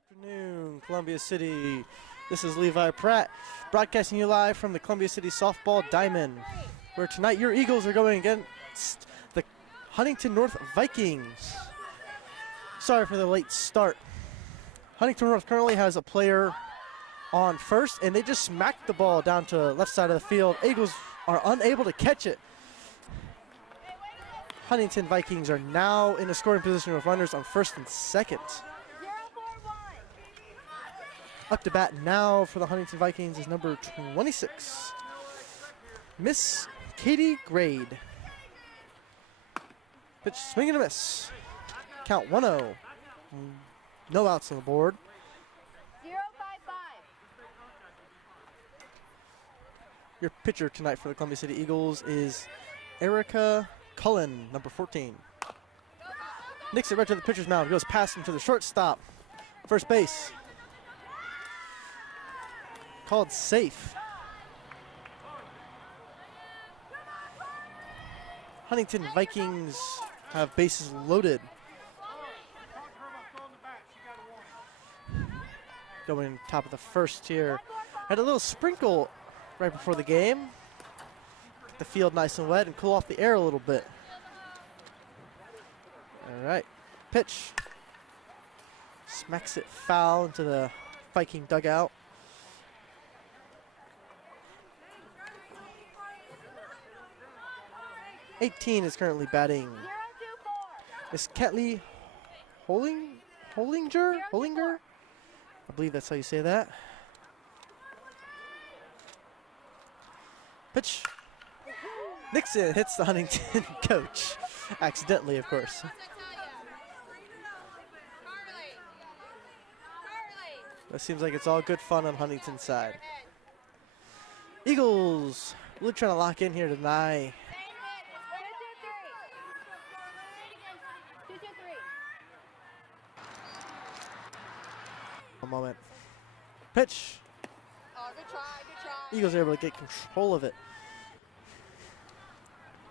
Afternoon, Columbia City. This is Levi Pratt broadcasting you live from the Columbia City Softball Diamond, where tonight your Eagles are going against the Huntington North Vikings. Sorry for the late start. Huntington North currently has a player on first, and they just smacked the ball down to the left side of the field. Eagles are unable to catch it. Huntington Vikings are now in a scoring position with runners on first and second. Up to bat now for the Huntington Vikings is number 26, Miss Katie Grade. Pitch, swing and a miss. Count 1-0. No outs on the board. 0-5-5. Your pitcher tonight for the Columbia City Eagles is Erica Cullen, number 14. Nicks it right to the pitcher's mound. Goes past him to the shortstop. First base. Called safe. Huntington Vikings have bases loaded. Going top of the first here. Had a little sprinkle right before the game. Get the field nice and wet and cool off the air a little bit. All right, pitch. Smacks it foul into the Viking dugout. '18 is currently batting. Miss Ketley Hollinger? I believe that's how you say that. Pitch. Nixon hits the Huntington coach. Accidentally, of course. That seems like it's all good fun on Huntington's side. Eagles really trying to lock in here tonight. A moment. Pitch. Oh, good try, good try. Eagles are able to get control of it.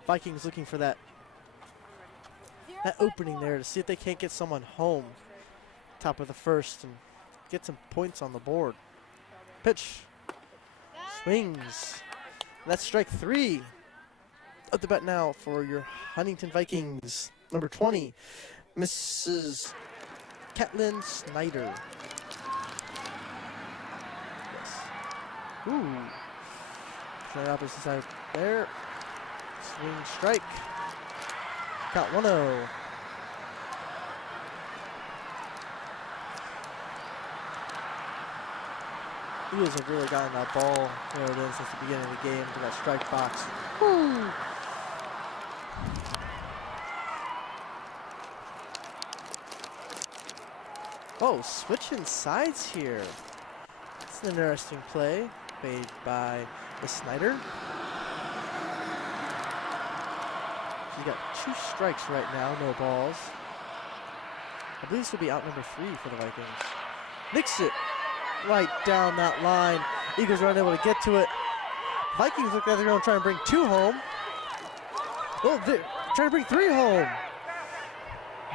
Vikings looking for that opening there to see if they can't get someone home. Top of the first and get some points on the board. Pitch. Swings. That's strike 3. Up the bat now for your Huntington Vikings. Number 20, Mrs. Catlin Snyder. Ooh. Try opposite side there. Swing, strike. Count 1-0. Eagles have really gotten that ball where it is since the beginning of the game to that strike box. Woo. Oh, switching sides here. That's an interesting play made by Miss Snyder. She's got 2 strikes right now, no balls. I believe this will be out number 3 for the Vikings. Nicks it right down that line. Eagles are unable to get to it. Vikings look like they're going to try and bring 2 home. Oh, they're trying to bring 3 home.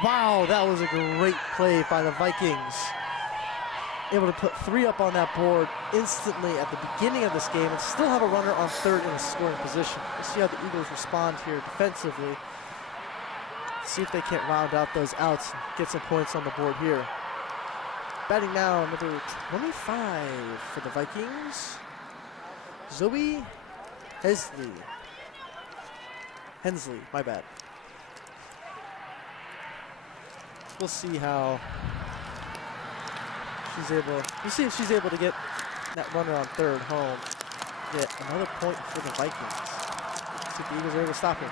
Wow, that was a great play by the Vikings. Able to put 3 up on that board instantly at the beginning of this game and still have a runner on third in a scoring position. We'll see how the Eagles respond here defensively. See if they can't round out those outs and get some points on the board here. Batting now, number 25 for the Vikings, Zoe Hensley, my bad. We'll see how we'll see if she's able to get that runner on third home. Get another point for the Vikings. See if the Eagles are able to stop him.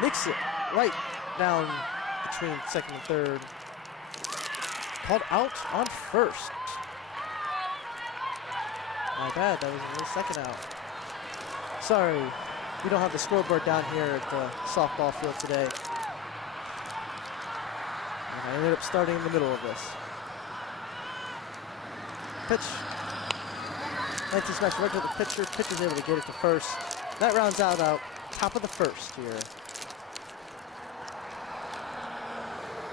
Nicks it right down between second and third. Called out on first. My bad, that was the second out. Sorry, we don't have the scoreboard down here at the softball field today. And I ended up starting in the middle of this. Pitch. Anti-smash right to the pitcher. Pitcher's able to get it to first. That rounds out top of the first here.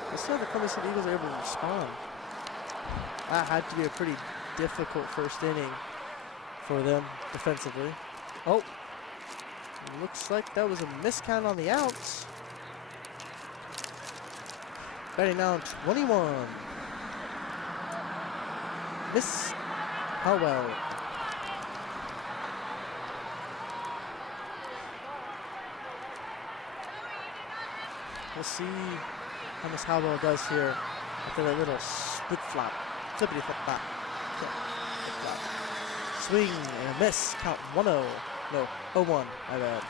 Let's see how the Columbia City Eagles are able to respond. That had to be a pretty difficult first inning for them defensively. Oh, looks like that was a miscount on the outs. Batting now 21. Miss Howell. We'll see how Miss Howell does here after that little split flop. Flippity flip flop. Flip flop. Swing and a miss. Count 1-0. No, 0-1. My bad.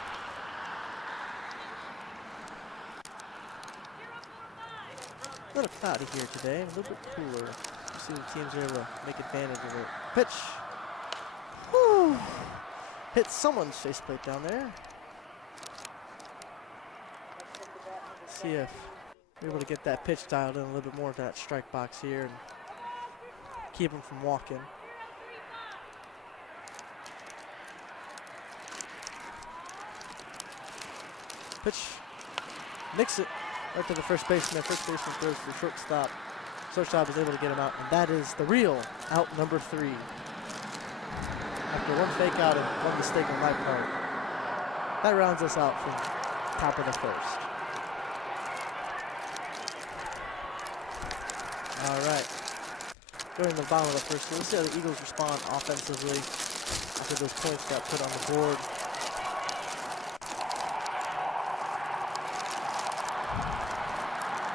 A little cloudy here today. A little bit cooler. We'll see if the teams are able to make advantage of it. Pitch. Whew. Hit someone's faceplate down there. See if we're able to get that pitch dialed in a little bit more to that strike box here and keep him from walking. Pitch. Mix it right to the first baseman. First baseman throws for shortstop. Shortstop is able to get him out, and that is the real out number 3. After one fake out and one mistake on my part. That rounds us out from top of the first. All right. Going to the bottom of the first, let's see how the Eagles respond offensively after those points got put on the board.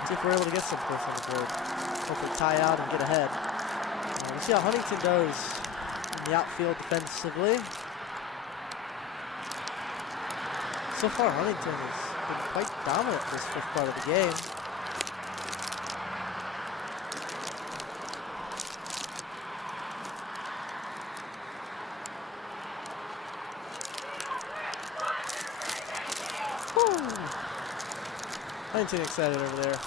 See if we're able to get some points on the board. Hopefully tie out and get ahead. We'll see how Huntington does in the outfield defensively. So far, Huntington has been quite dominant this first part of the game. Huntington excited over there.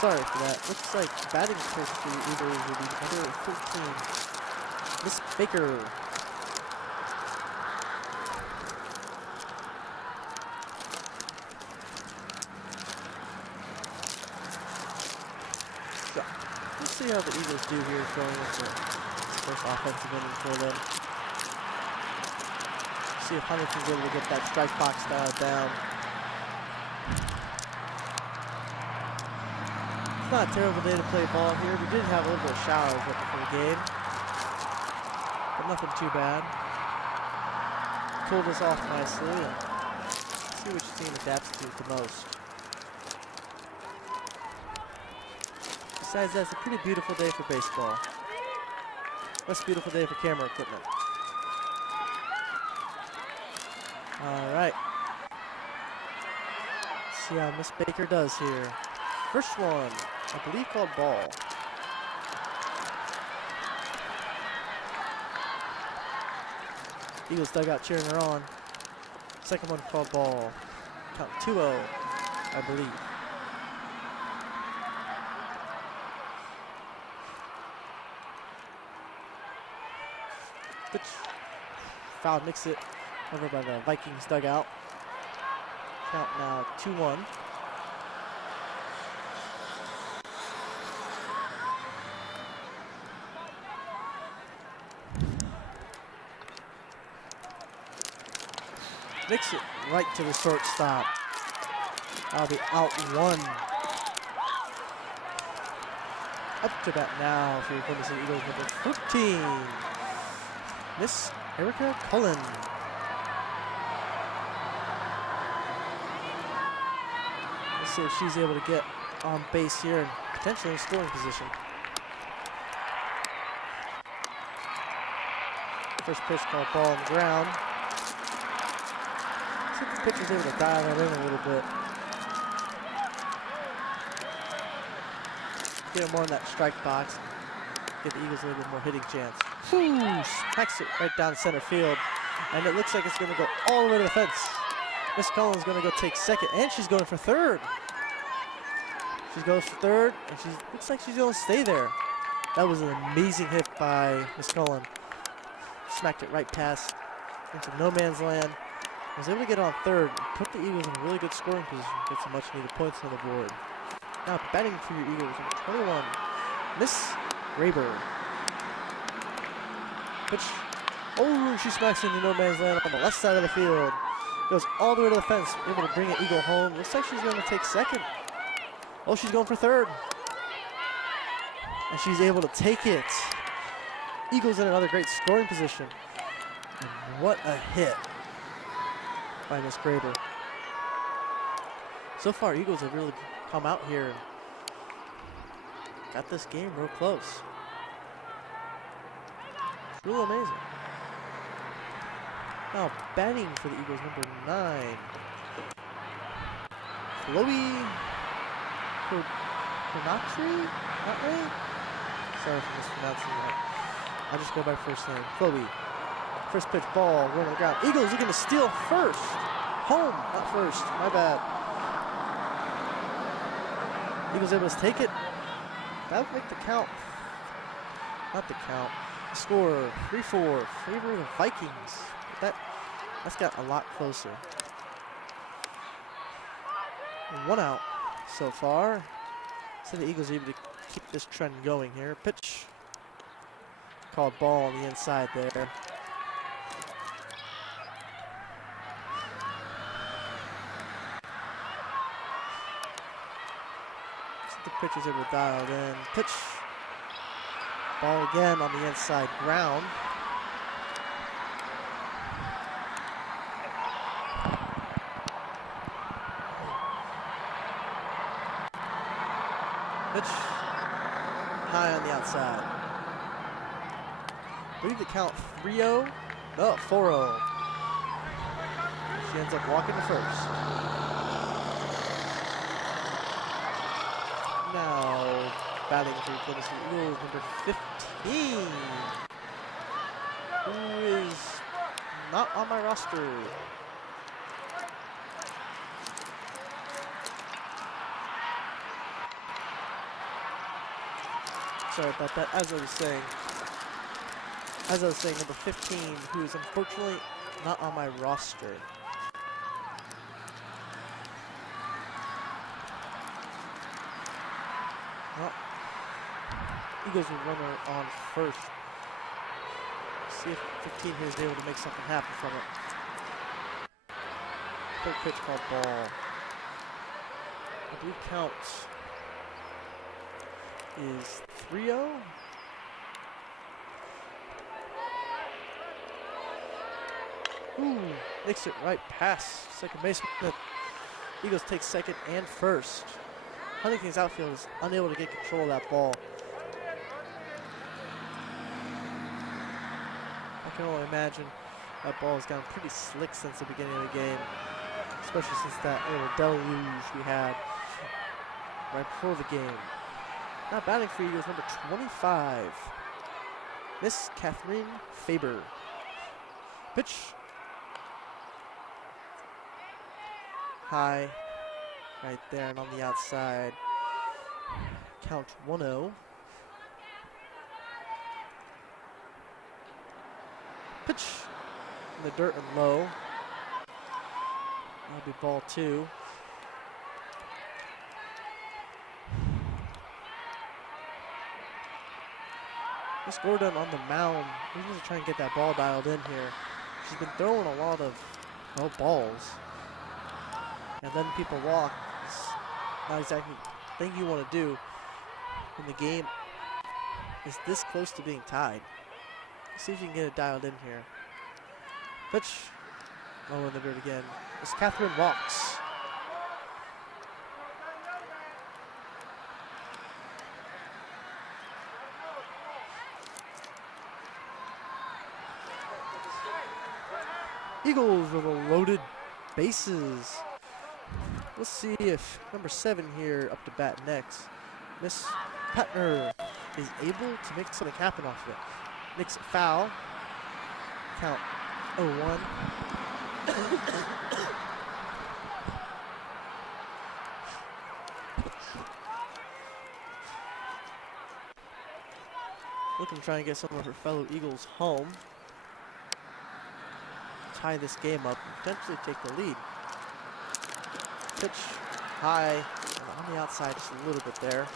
Sorry for that. Looks like batting coach for the Eagles will be number 13, Miss Baker. So, let's see how the Eagles do here going with the first offensive inning for them. See if Huntington's able to get that strike box dialed down. Not a terrible day to play ball here. We did have a little bit of showers right before the game, but nothing too bad. Cooled us off nicely, and see which team adapts to it the most. Besides that, it's a pretty beautiful day for baseball. Less beautiful day for camera equipment. All right. Let's see how Miss Baker does here. First one, I believe called ball. Eagles dugout cheering her on. Second one called ball. Count 2-0, I believe. Pitch. Foul, mix it over by the Vikings dugout. Count now 2-1. Mix it right to the shortstop. That'll be out 1. Up to bat now for the Eagles number 13, Miss Erica Cullen. Let's see if she's able to get on base here and potentially in scoring position. First pitch called ball on the ground. See if the pitcher's able to dial that in a little bit. Get him more in that strike box. Give the Eagles a little bit more hitting chance. Smacks it right down center field. And it looks like it's going to go all the way to the fence. Miss Cullen's going to go take second, and she's going for third. She goes for third, and she looks like she's going to stay there. That was an amazing hit by Miss Cullen. Smacked it right past into no man's land. Was able to get on third, and put the Eagles in a really good scoring position. Get some much needed points on the board. Now batting for your Eagles, number 21, Miss Graber. Pitch. Oh, she smacks into no man's land on the left side of the field. Goes all the way to the fence, able to bring an Eagle home. Looks like she's going to take second. Oh, she's going for third. And she's able to take it. Eagles in another great scoring position. And what a hit by Miss Graber. So far, Eagles have really come out here and got this game real close. It's really amazing. Now batting for the Eagles, number 9, Chloe Konatri? Sorry for mispronouncing that. I'll just go by first name. Chloe. First pitch, ball, going on the ground. Eagles looking to steal first. Home, not first. My bad. Eagles able to take it. That would make the count. Not the count. The score, 3-4, favor of the Vikings. That's got a lot closer. 1 out so far. So the Eagles are able to keep this trend going here. Pitch. Called ball on the inside there. So the pitcher's able to dial it in. Pitch. Ball again on the inside ground. Pitch high on the outside. I believe the count 3-0. No, 4-0. She ends up walking to first. Now batting for Columbus Eagles, number 15, who is not on my roster. Sorry about that. As I was saying, number 15, who is unfortunately not on my roster. Well, Eagles will runner on first. See if 15 here is able to make something happen from it. Third pitch called ball. I believe counts is 3-0. Ooh, makes it right past second baseman. The Eagles take second and first. Huntington's outfield is unable to get control of that ball. I can only imagine that ball has gotten pretty slick since the beginning of the game, especially since that little deluge we had right before the game. Now batting for Eagles, number 25, Miss Catherine Faber. Pitch. High, right there and on the outside. Count 1-0. Pitch in the dirt and low. That'll be ball 2. Miss Gordon on the mound. We're going to try and get that ball dialed in here. She's been throwing a lot of balls. And letting people walk. It's not exactly the thing you want to do when the game is this close to being tied. Let's see if you can get it dialed in here. Pitch. Low in the dirt again. Miss Catherine walks. Eagles with a loaded bases. Let's see if number 7 here up to bat next. Miss Patner is able to make something happen off of it. Makes it foul. Count 0-1. Looking to try and get some of her fellow Eagles home. Tie this game up and potentially take the lead. Pitch high and on the outside just a little bit there.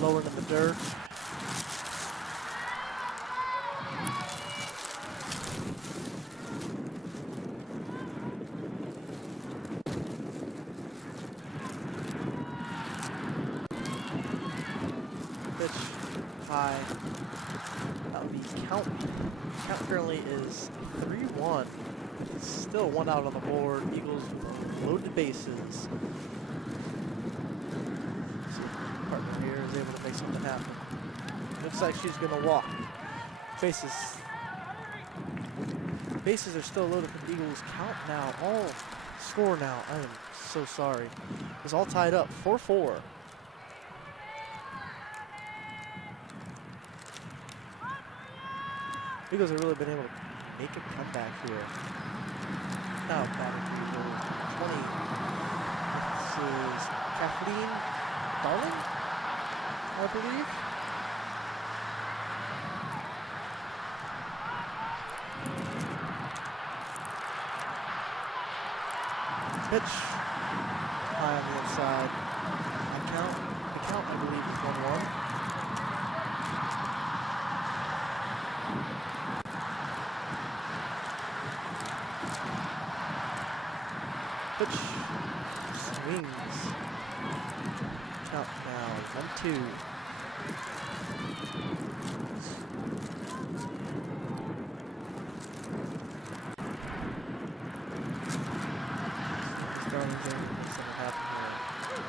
Lower in the dirt. Pitch high. That would be count. Count currently is 3-1. Still one out on the board. Eagles load the bases. Partner here is able to make something happen. Looks like she's going to walk. Bases are still loaded for the Eagles. Count now. All score now. I am so sorry. It's all tied up. 4-4. Eagles have really been able to make a comeback here. Now batting for 20. This is Kathleen Darling, I believe. Pitch high on the inside. The count I believe is 1-1. Pitch swings. Count now 1-2. Starting game, something happen here.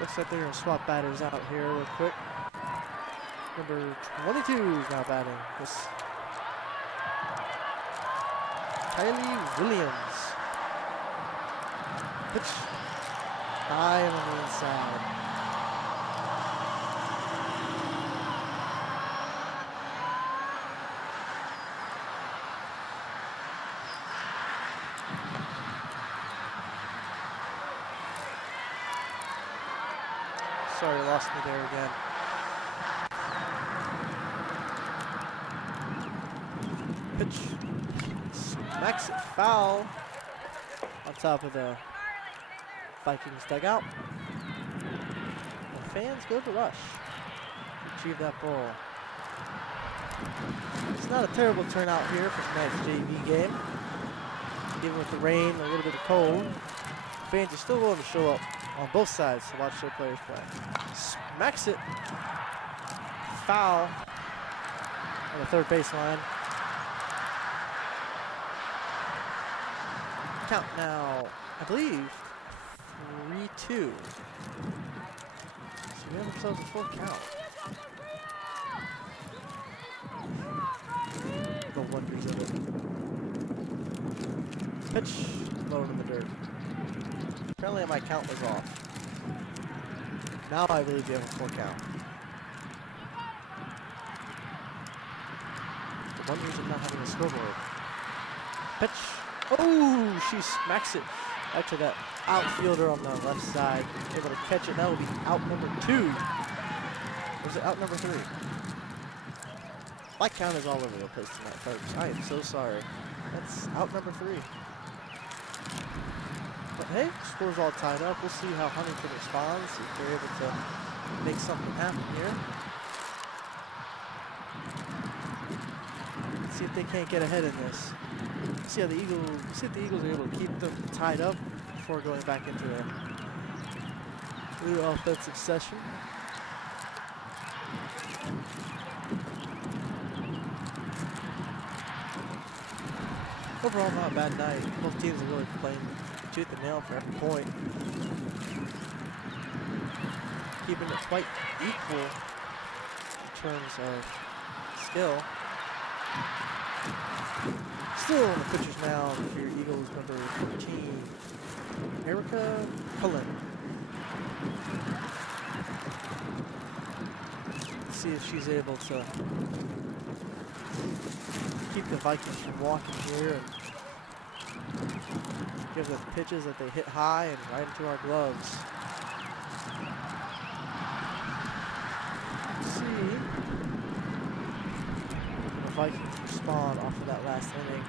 Looks like they're going to swap batters out here real quick. Number 22 is now batting. This Kylie Williams. Pitch high and on the inside. Sorry, lost me there again. Pitch smacks it foul on top of the Vikings dugout. The fans go to rush. Retrieve that ball. It's not a terrible turnout here for tonight's JV game. Even with the rain, a little bit of cold, fans are still willing to show up on both sides to watch their players play. Smacks it. Foul on the third baseline. Count now, I believe, 3-2. So we have ourselves a full count. The wonders of it. Pitch low in the dirt. Apparently my count was off. Now I believe you have a full count. The wonders of not having a scoreboard. Pitch. Oh, she smacks it back to that outfielder on the left side. Able to catch it. That will be out number 2. Or is it out number 3? My count is all over the place tonight, folks. I am so sorry. That's out number 3. But hey, score's all tied up. We'll see how Huntington responds, if they're able to make something happen here. Let's see if they can't get ahead in this. See if the Eagles are able to keep them tied up before going back into a new offensive session. Overall, not a bad night. Both teams are really playing tooth and nail for every point. Keeping it quite equal terms of skill. Still on the pitcher's mound for your Eagles, number 14, Erica Cullen. Let's see if she's able to keep the Vikings from walking here and give us pitches that they hit high and right into our gloves. Let's see if the Vikings respond off of that last inning.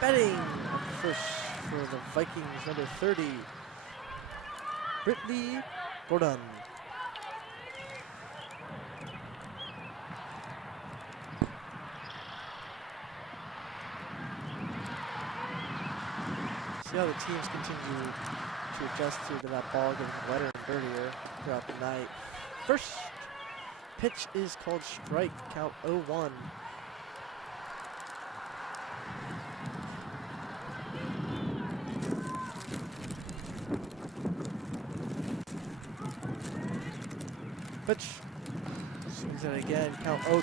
Batting first for the Vikings, number 30, Brittany Gordon. See how the teams continue to adjust to that ball getting wetter and dirtier throughout the night. First pitch is called strike, count 0-1. Pitch. Swings it again, count 0-2.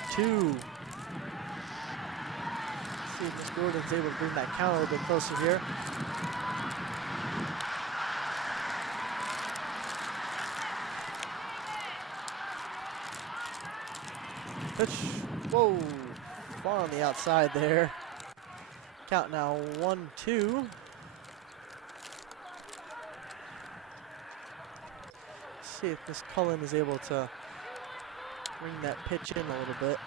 See if Miss Gordon's able to bring that count a little bit closer here. Pitch. Whoa. Far on the outside there. Count now 1-2. See if Miss Cullen is able to bring that pitch in a little bit.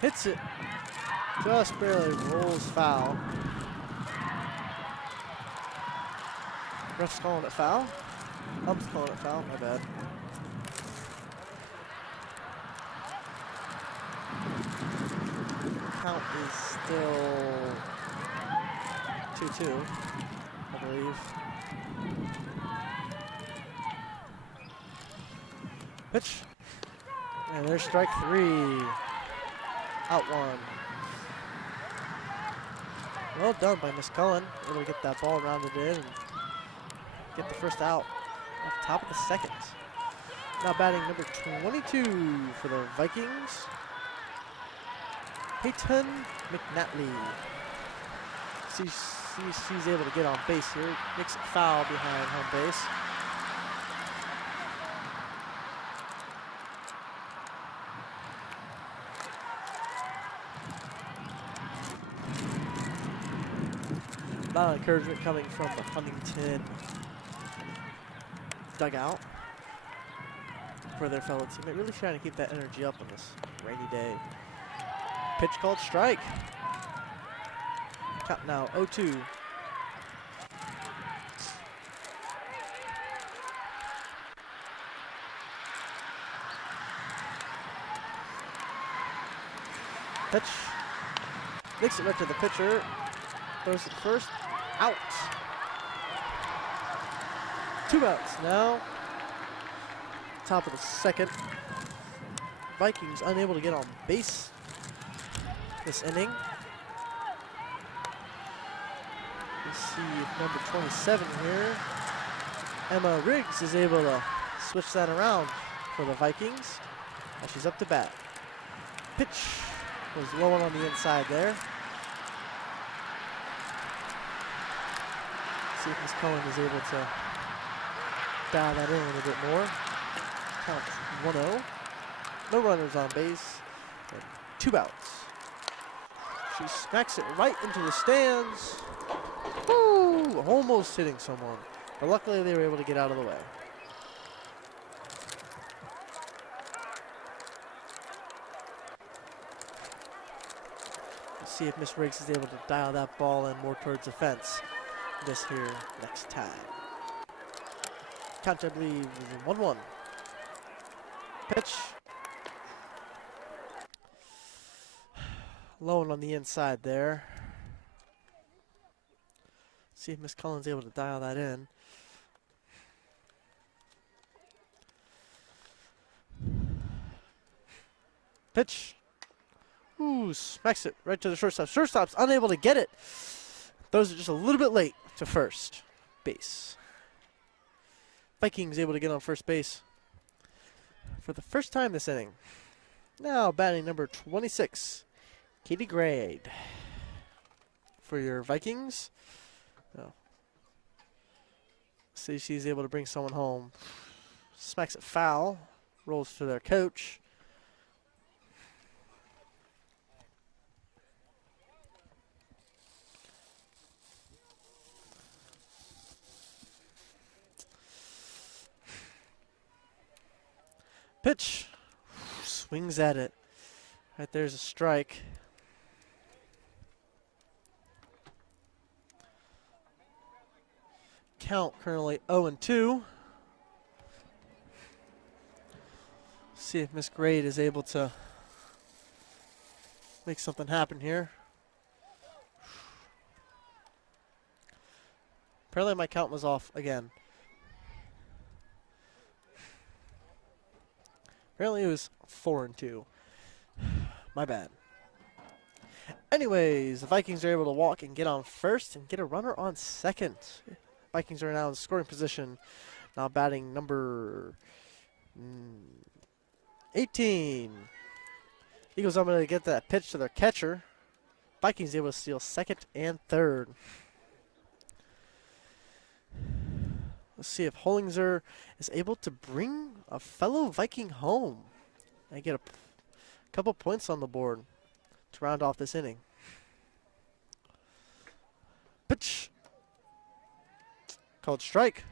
Hits it. Just barely rolls foul. Ref's calling it foul. Ump's calling it foul, my bad. Count is still 2-2, I believe. Pitch. And there's strike 3. Out 1. Well done by Miss Cullen. Able to get that ball rounded in and get the first out off the top of the second. Now batting number 22 for the Vikings, Peyton McNatley. She's able to get on base here. Makes it foul behind home base. A lot of encouragement coming from the Huntington dugout for their fellow teammate. Really trying to keep that energy up on this rainy day. Pitch called strike. Count now 0-2. Pitch. Nicks it right to the pitcher. Throws it first. Out. 2 outs now. Top of the second. Vikings unable to get on base this inning. Let's see if number 27 here, Emma Riggs, is able to switch that around for the Vikings. Now she's up to bat. Pitch was low on the inside there. See if Miss Cullen is able to dial that in a little bit more. Counts 1-0. No runners on base. And 2 outs. She smacks it right into the stands. Woo! Almost hitting someone. But luckily they were able to get out of the way. Let's see if Miss Riggs is able to dial that ball in more towards the fence this here next time. Count, I believe, is 1-1. Pitch. Low and on the inside there. See if Miss Cullen's able to dial that in. Pitch. Ooh, smacks it right to the shortstop. Shortstop's unable to get it. Those are just a little bit late to first base. Vikings able to get on first base for the first time this inning. Now batting number 26, Katie Grade. For your Vikings. Oh. See, she's able to bring someone home. Smacks it foul. Rolls to their coach. Pitch. Swings at it. Right there's a strike. Count currently 0-2. See if Miss Grade is able to make something happen here. Apparently my count was off again. Apparently it was 4-2. My bad. Anyways, the Vikings are able to walk and get on first and get a runner on second. Vikings are now in scoring position. Now batting number 18. Eagles able to get that pitch to their catcher. Vikings able to steal second and third. Let's see if Hollinger is able to bring a fellow Viking home and get a couple points on the board to round off this inning. Pitch. Called strike.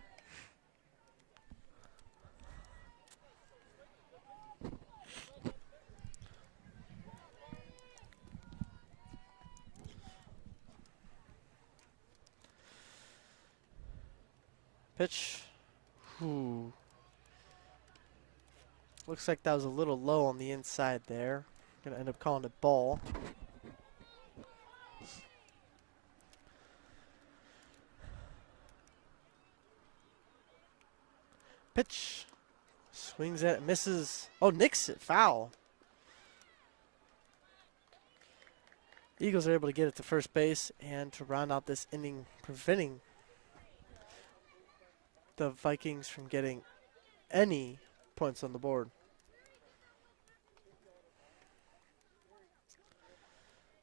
Pitch. Ooh. Looks like that was a little low on the inside there. Gonna end up calling it ball. Pitch. Swings at it, misses. Oh, nicks it, foul. Eagles are able to get it to first base and to round out this inning, preventing the Vikings from getting any points on the board.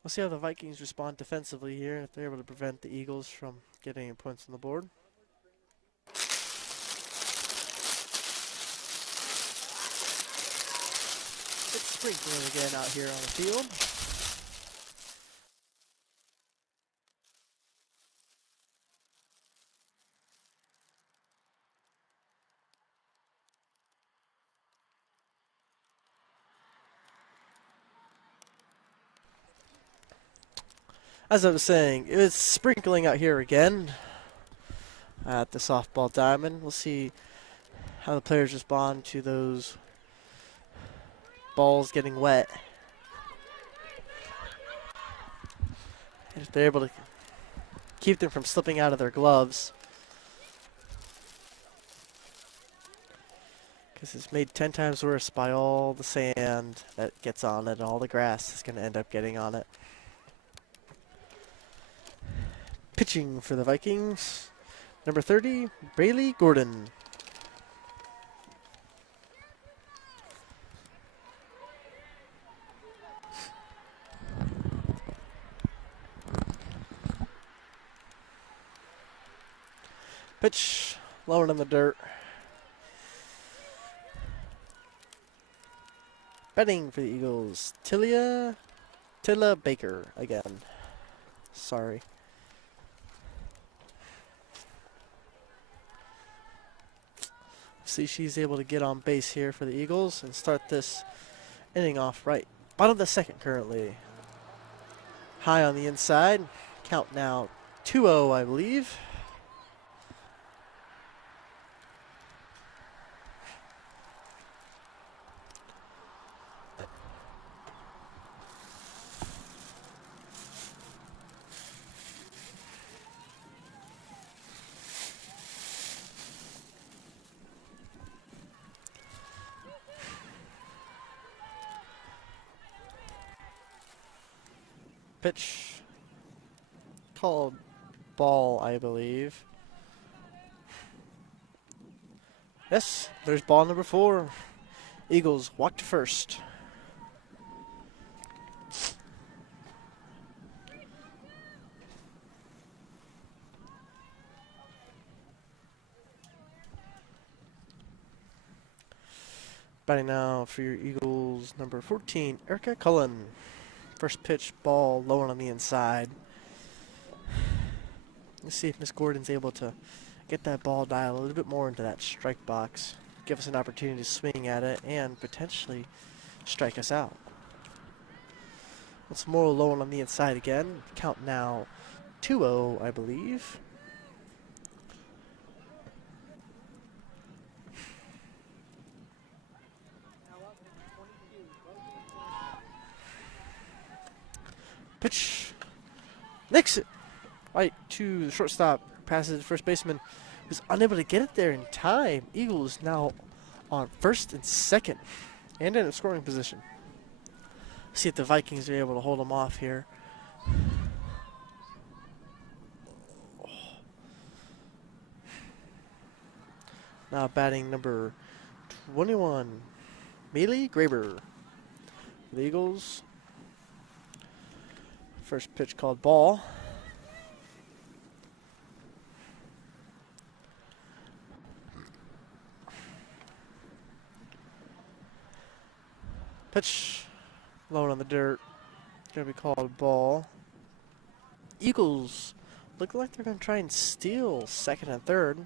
We'll see how the Vikings respond defensively here and if they're able to prevent the Eagles from getting any points on the board. It's sprinkling again out here on the field. As I was saying, it's sprinkling out here again at the softball diamond. We'll see how the players respond to those balls getting wet. And if they're able to keep them from slipping out of their gloves. Because it's made 10 times worse by all the sand that gets on it and all the grass is going to end up getting on it. Pitching for the Vikings, number 30, Braylee Gordon. Pitch, low in the dirt. Batting for the Eagles, Tilla Baker again. Sorry. See, she's able to get on base here for the Eagles and start this inning off right. Bottom of the second currently. High on the inside. Count now 2-0, I believe. Pitch called ball, I believe. Yes, there's ball number 4. Eagles walk to first. Batting now for your Eagles, number 14, Erica Cullen. First pitch, ball low on the inside. Let's see if Miss Gordon's able to get that ball dialed a little bit more into that strike box. Give us an opportunity to swing at it and potentially strike us out. Once more low on the inside again. Count now 2-0, I believe. Pitch. Nicks it right to the shortstop. Passes the first baseman, who's unable to get it there in time. Eagles now on first and second and in a scoring position. See if the Vikings are able to hold them off here. Now batting number 21, Mealy Graber. The Eagles. First pitch called ball. Pitch low on the dirt. Gonna be called ball. Eagles look like they're gonna try and steal second and third.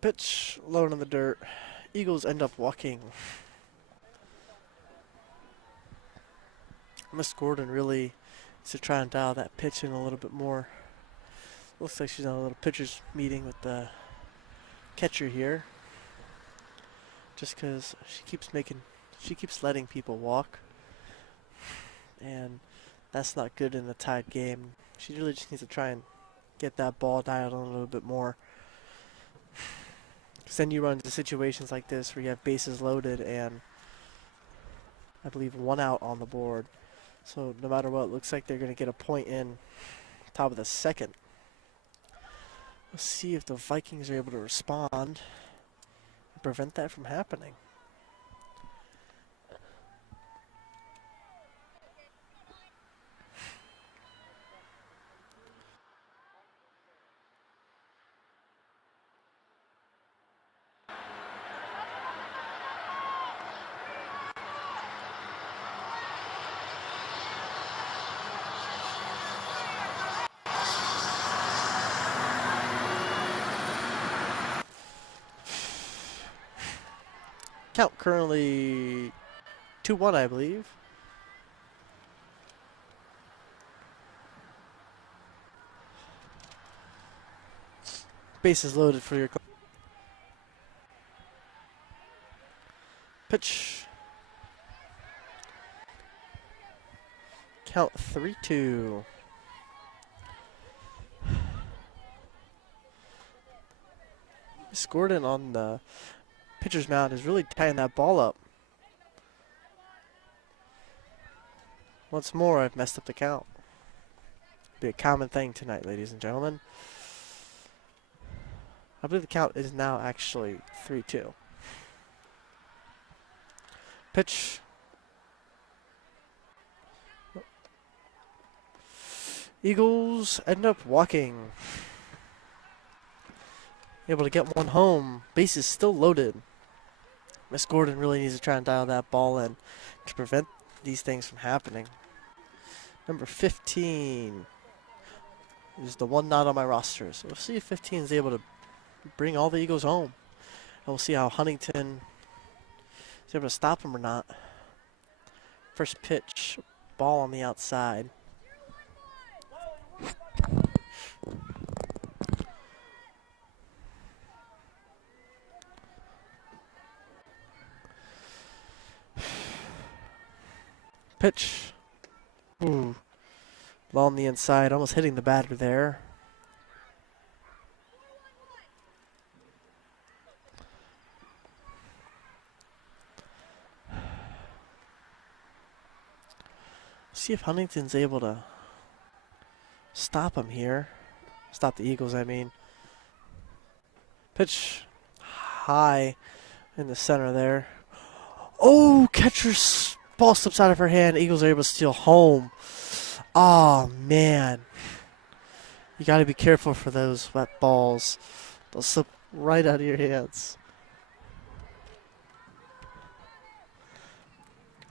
Pitch low on the dirt. Eagles end up walking. Miss Gordon really needs to try and dial that pitch in a little bit more. Looks like she's on a little pitcher's meeting with the catcher here. Just because she keeps letting people walk. And that's not good in a tied game. She really just needs to try and get that ball dialed in a little bit more. Because then you run into situations like this where you have bases loaded and I believe 1 out on the board. So no matter what, it looks like they're going to get a point in top of the second. Let's see if the Vikings are able to respond and prevent that from happening. Count currently 2-1, I believe. Bases loaded for your pitch. Count 3-2. Miss Gordon on the pitcher's mound is really tying that ball up. Once more, I've messed up the count. Be a common thing tonight, ladies and gentlemen. I believe the count is now actually 3-2. Pitch. Eagles end up walking. Able to get one home. Bases still loaded. Miss Gordon really needs to try and dial that ball in to prevent these things from happening. Number 15 is the one not on my roster. So we'll see if 15 is able to bring all the Eagles home. And we'll see how Huntington is able to stop them or not. First pitch, ball on the outside. Pitch. Ooh. Ball on the inside, almost hitting the batter there. See if Huntington's able to stop him here. Stop the Eagles, I mean. Pitch high in the center there. Oh, catcher's ball slips out of her hand. Eagles are able to steal home. Oh, man. You got to be careful for those wet balls. They'll slip right out of your hands.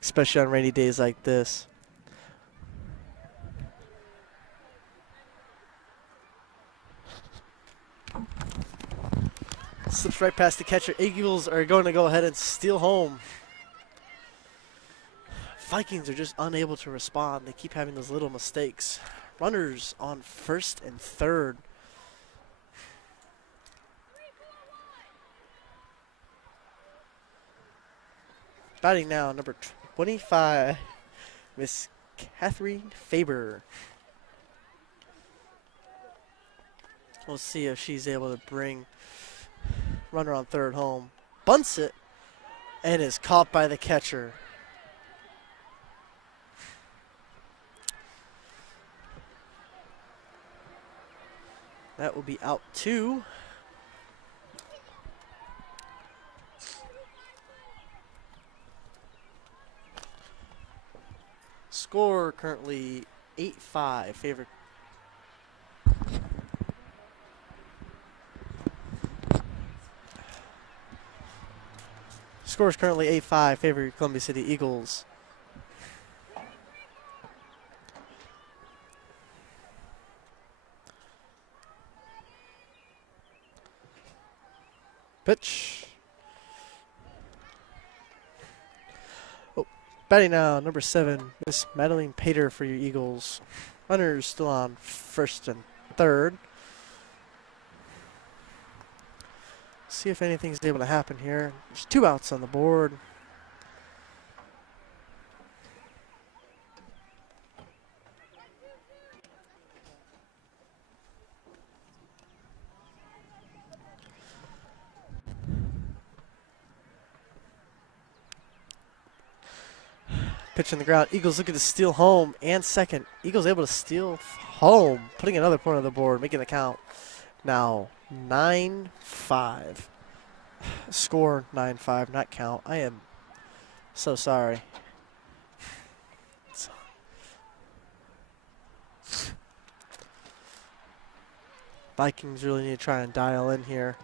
Especially on rainy days like this. Slips right past the catcher. Eagles are going to go ahead and steal home. Vikings are just unable to respond. They keep having those little mistakes. Runners on first and third. Batting now, number 25, Miss Catherine Faber. We'll see if she's able to bring runner on third home. Bunts it and is caught by the catcher. That will be out 2. Score currently 8-5, favor. Score is currently 8-5, favor Columbia City Eagles. Pitch. Oh, batting now, number 7, Miss Madeline Pater for your Eagles. Runners still on first and third. See if anything's able to happen here. There's 2 outs on the board. Pitch on the ground. Eagles looking to steal home and second. Eagles able to steal home, putting another point on the board, making the count now 9-5. Score 9-5, not count. I am so sorry. Vikings really need to try and dial in here.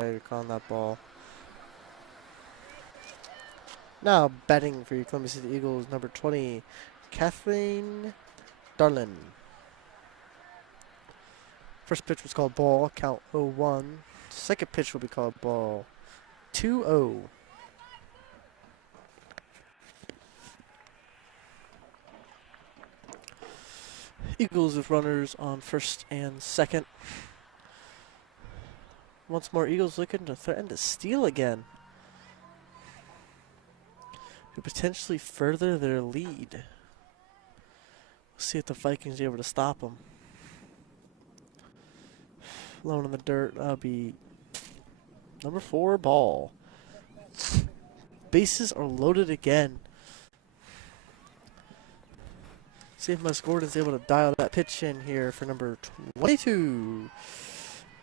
You're calling that ball. Now batting for your Columbia City Eagles, number 20, Kathleen Darlin. First pitch was called ball, count 0-1. Second pitch will be called ball, 2-0. Eagles with runners on first and second. Once more, Eagles looking to threaten to steal again, to potentially further their lead. We'll see if the Vikings are able to stop them. Low in the dirt, that'll be number 4, ball. Bases are loaded again. See if Miss Gordon's able to dial that pitch in here for number 22.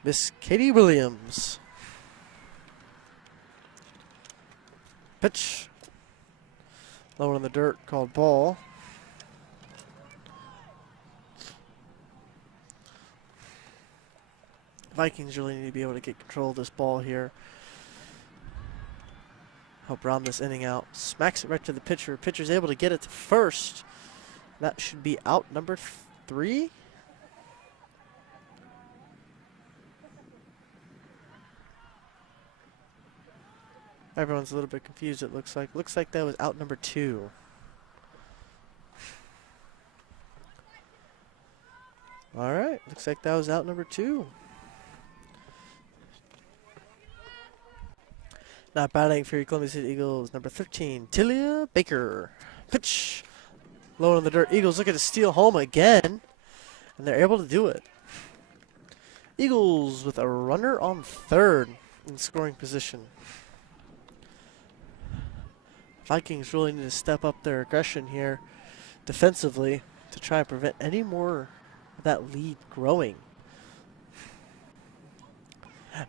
Miss Katie Williams. Pitch. Low in the dirt, called ball. Vikings really need to be able to get control of this ball here. Help round this inning out. Smacks it right to the pitcher. Pitcher's able to get it to first. That should be out number 3. Everyone's a little bit confused, it looks like. Looks like that was out number 2. All right, looks like that was out number 2. Now batting for your Columbia City Eagles, number 13, Tilia Baker. Pitch. Low in the dirt. Eagles looking to steal home again, and they're able to do it. Eagles with a runner on third in scoring position. Vikings really need to step up their aggression here defensively to try and prevent any more of that lead growing.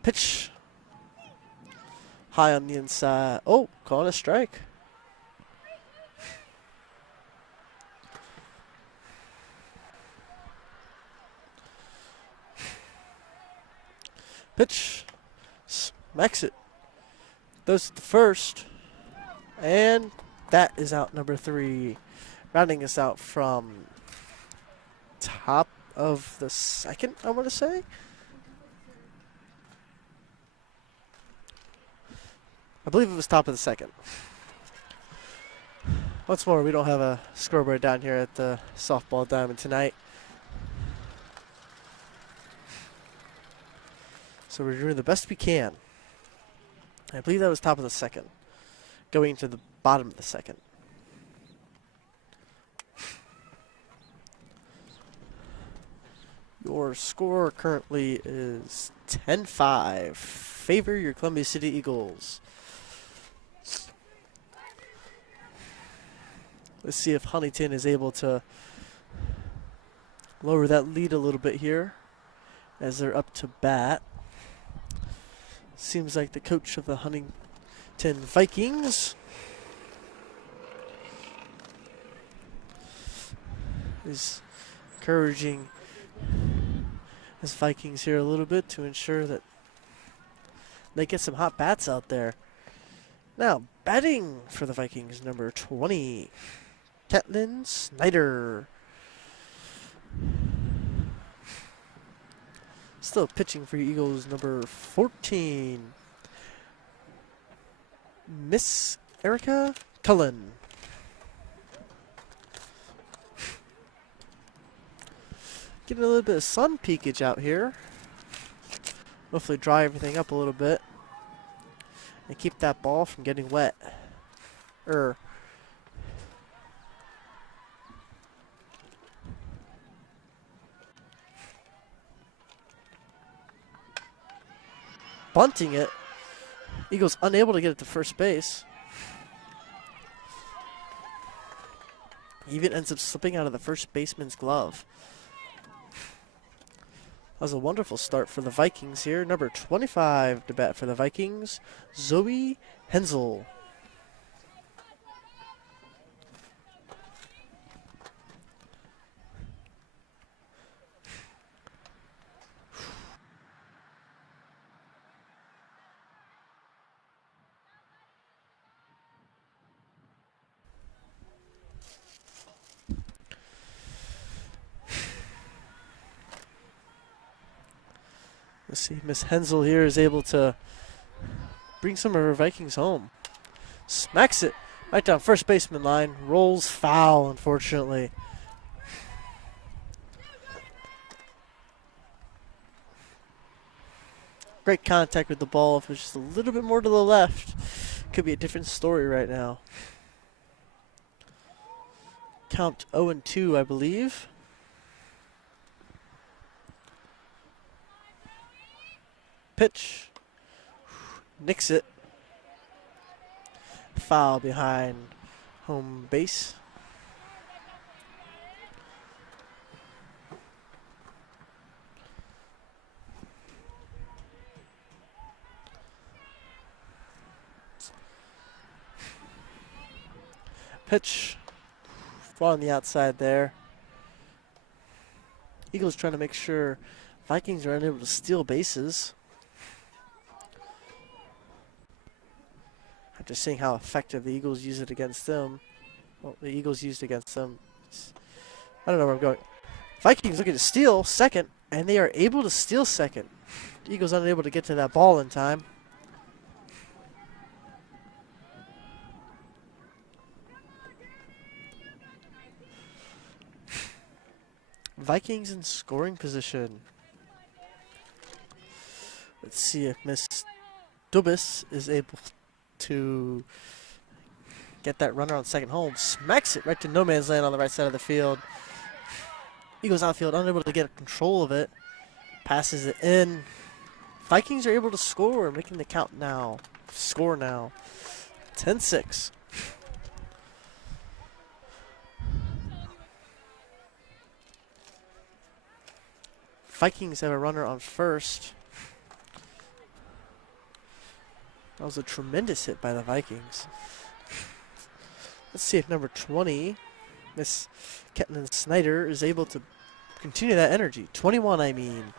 Pitch. High on the inside. Oh, calling a strike. Pitch. Smacks it. Throws it to first. And that is out number 3. Rounding us out from top of the second, I want to say. I believe it was top of the second. Once more, we don't have a scoreboard down here at the softball diamond tonight. So we're doing the best we can. I believe that was top of the second. Going to the bottom of the second. Your score currently is 10-5. Favor your Columbia City Eagles. Let's see if Huntington is able to lower that lead a little bit here as they're up to bat. Seems like the coach of the Huntington Vikings is encouraging his Vikings here a little bit to ensure that they get some hot bats out there. Now, batting for the Vikings, number 20, Caitlin Snyder. Still pitching for Eagles, number 14, Miss Erica Cullen. Getting a little bit of sun peekage out here. Hopefully dry everything up a little bit and keep that ball from getting wet. Bunting it. Eagles unable to get it to first base. Even ends up slipping out of the first baseman's glove. That was a wonderful start for the Vikings here. Number 25 to bat for the Vikings, Zoe Hensel. Let's see, Miss Hensel here is able to bring some of her Vikings home. Smacks it right down first baseman line. Rolls foul, unfortunately. Great contact with the ball. If it was just a little bit more to the left, could be a different story right now. Count 0-2, I believe. Pitch. Nicks it. Foul behind home base. Pitch. Far on the outside there. Eagles trying to make sure Vikings are unable to steal bases. Just seeing how effective the Eagles use it against them. Well, the Eagles used against them. I don't know where I'm going. Vikings looking to steal second, and they are able to steal second. Eagles unable to get to that ball in time. Vikings in scoring position. Let's see if Miss Dubis is able to get that runner on second home. Smacks it right to no man's land on the right side of the field. Eagles outfield unable to get control of it. Passes it in. Vikings are able to score, making the count now. Score now. 10-6. Vikings have a runner on first. That was a tremendous hit by the Vikings. Let's see if number 20, Miss Ketlin Snyder, is able to continue that energy. 21, I mean.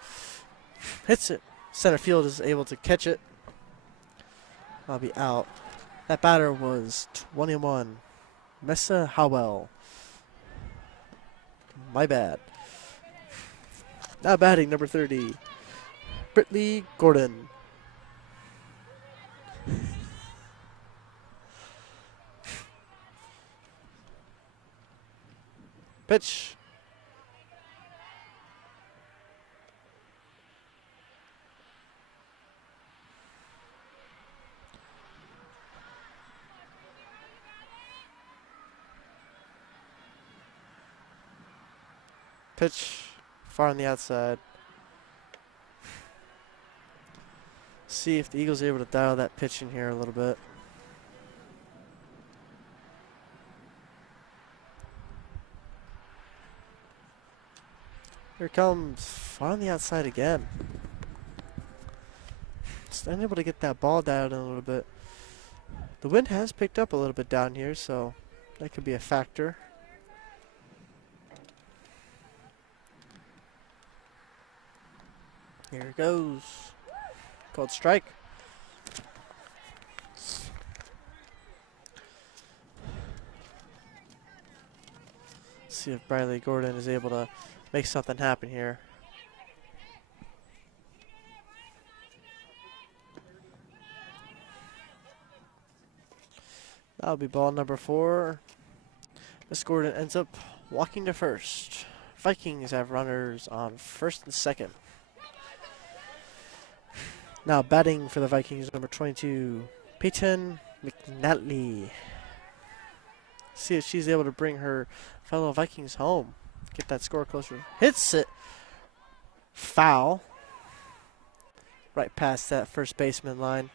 Hits it. Center field is able to catch it. I'll be out. That batter was 21. Messa Howell. My bad. Now batting, number 30. Britley Gordon. Pitch. Pitch far on the outside. See if the Eagles are able to dial that pitch in here a little bit. Here comes far on the outside again. Just unable to get that ball dialed in a little bit. The wind has picked up a little bit down here, so that could be a factor. Here it goes. Called strike. See if Bradley Gordon is able to make something happen here. That'll be ball number 4. Miss Gordon ends up walking to first. Vikings have runners on first and second. Now batting for the Vikings, number 22, Peyton McNatley. See if she's able to bring her fellow Vikings home. Get that score closer. Hits it. Foul. Right past that first baseman line.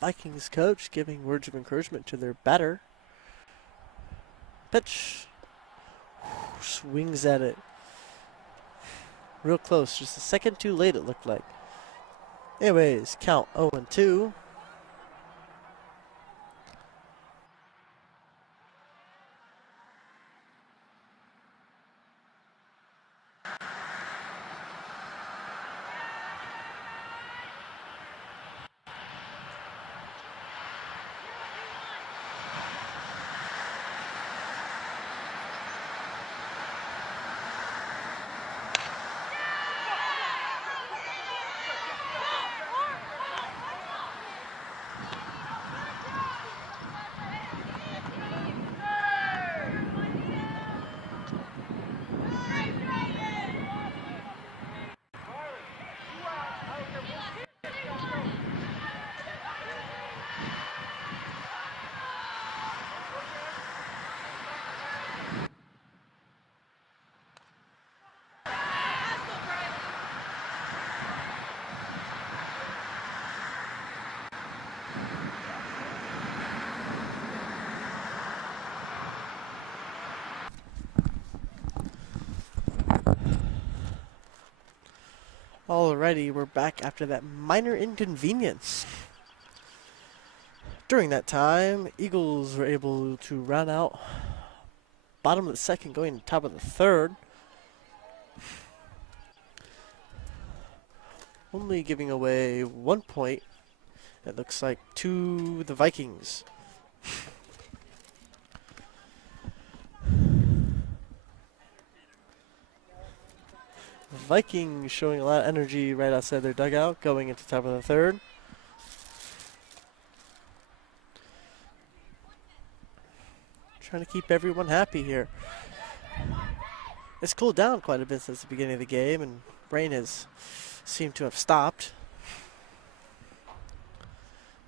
Vikings coach giving words of encouragement to their batter. Pitch. Swings at it. Real close. Just a second too late, it looked like. Anyways, count 0-2. Alrighty, we're back after that minor inconvenience. During that time, Eagles were able to round out bottom of the second, going to top of the third. Only giving away 1 point, it looks like, to the Vikings. Vikings showing a lot of energy right outside their dugout, going into top of the third. Trying to keep everyone happy here. It's cooled down quite a bit since the beginning of the game, and rain has seemed to have stopped.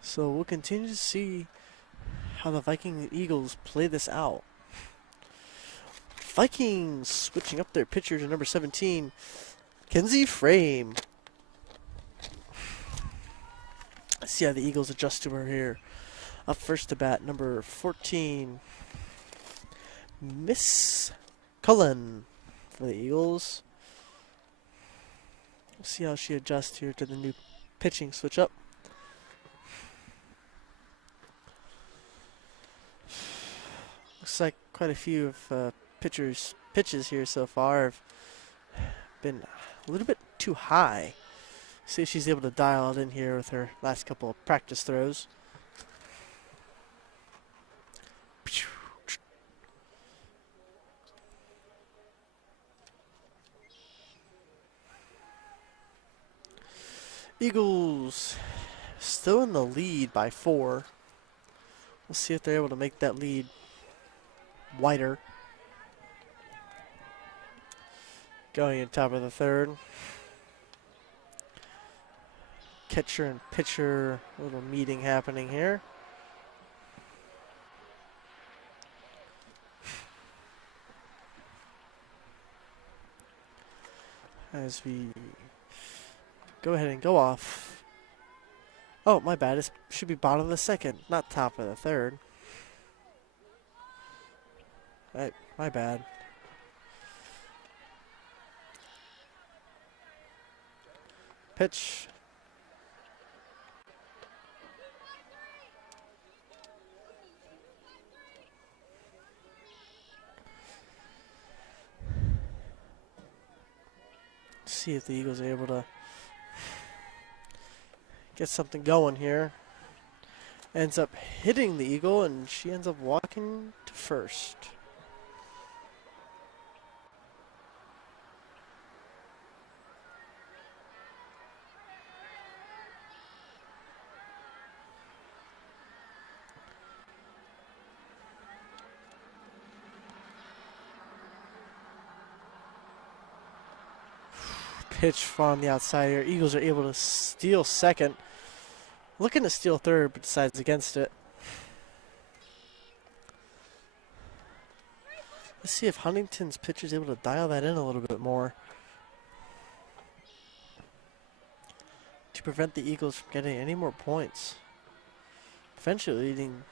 So we'll continue to see how the Vikings and Eagles play this out. Vikings switching up their pitcher to number 17, Kenzie Frame. Let's see how the Eagles adjust to her here. Up first to bat, number 14, Miss Cullen for the Eagles. We'll see how she adjusts here to the new pitching switch up. Looks like quite a few of pitches here so far have been a little bit too high. See if she's able to dial it in here with her last couple of practice throws. Eagles still in the lead by 4. We'll see if they're able to make that lead wider. Going in top of the third. Catcher and pitcher, a little meeting happening here. As we go ahead and go off. Oh, my bad. It should be bottom of the second, not top of the third. My bad. Pitch. See if the Eagles are able to get something going here. Ends up hitting the Eagle, and she ends up walking to first. Pitch from the outside here. Eagles are able to steal second. Looking to steal third, but decides against it. Let's see if Huntington's pitcher is able to dial that in a little bit more to prevent the Eagles from getting any more points, eventually leading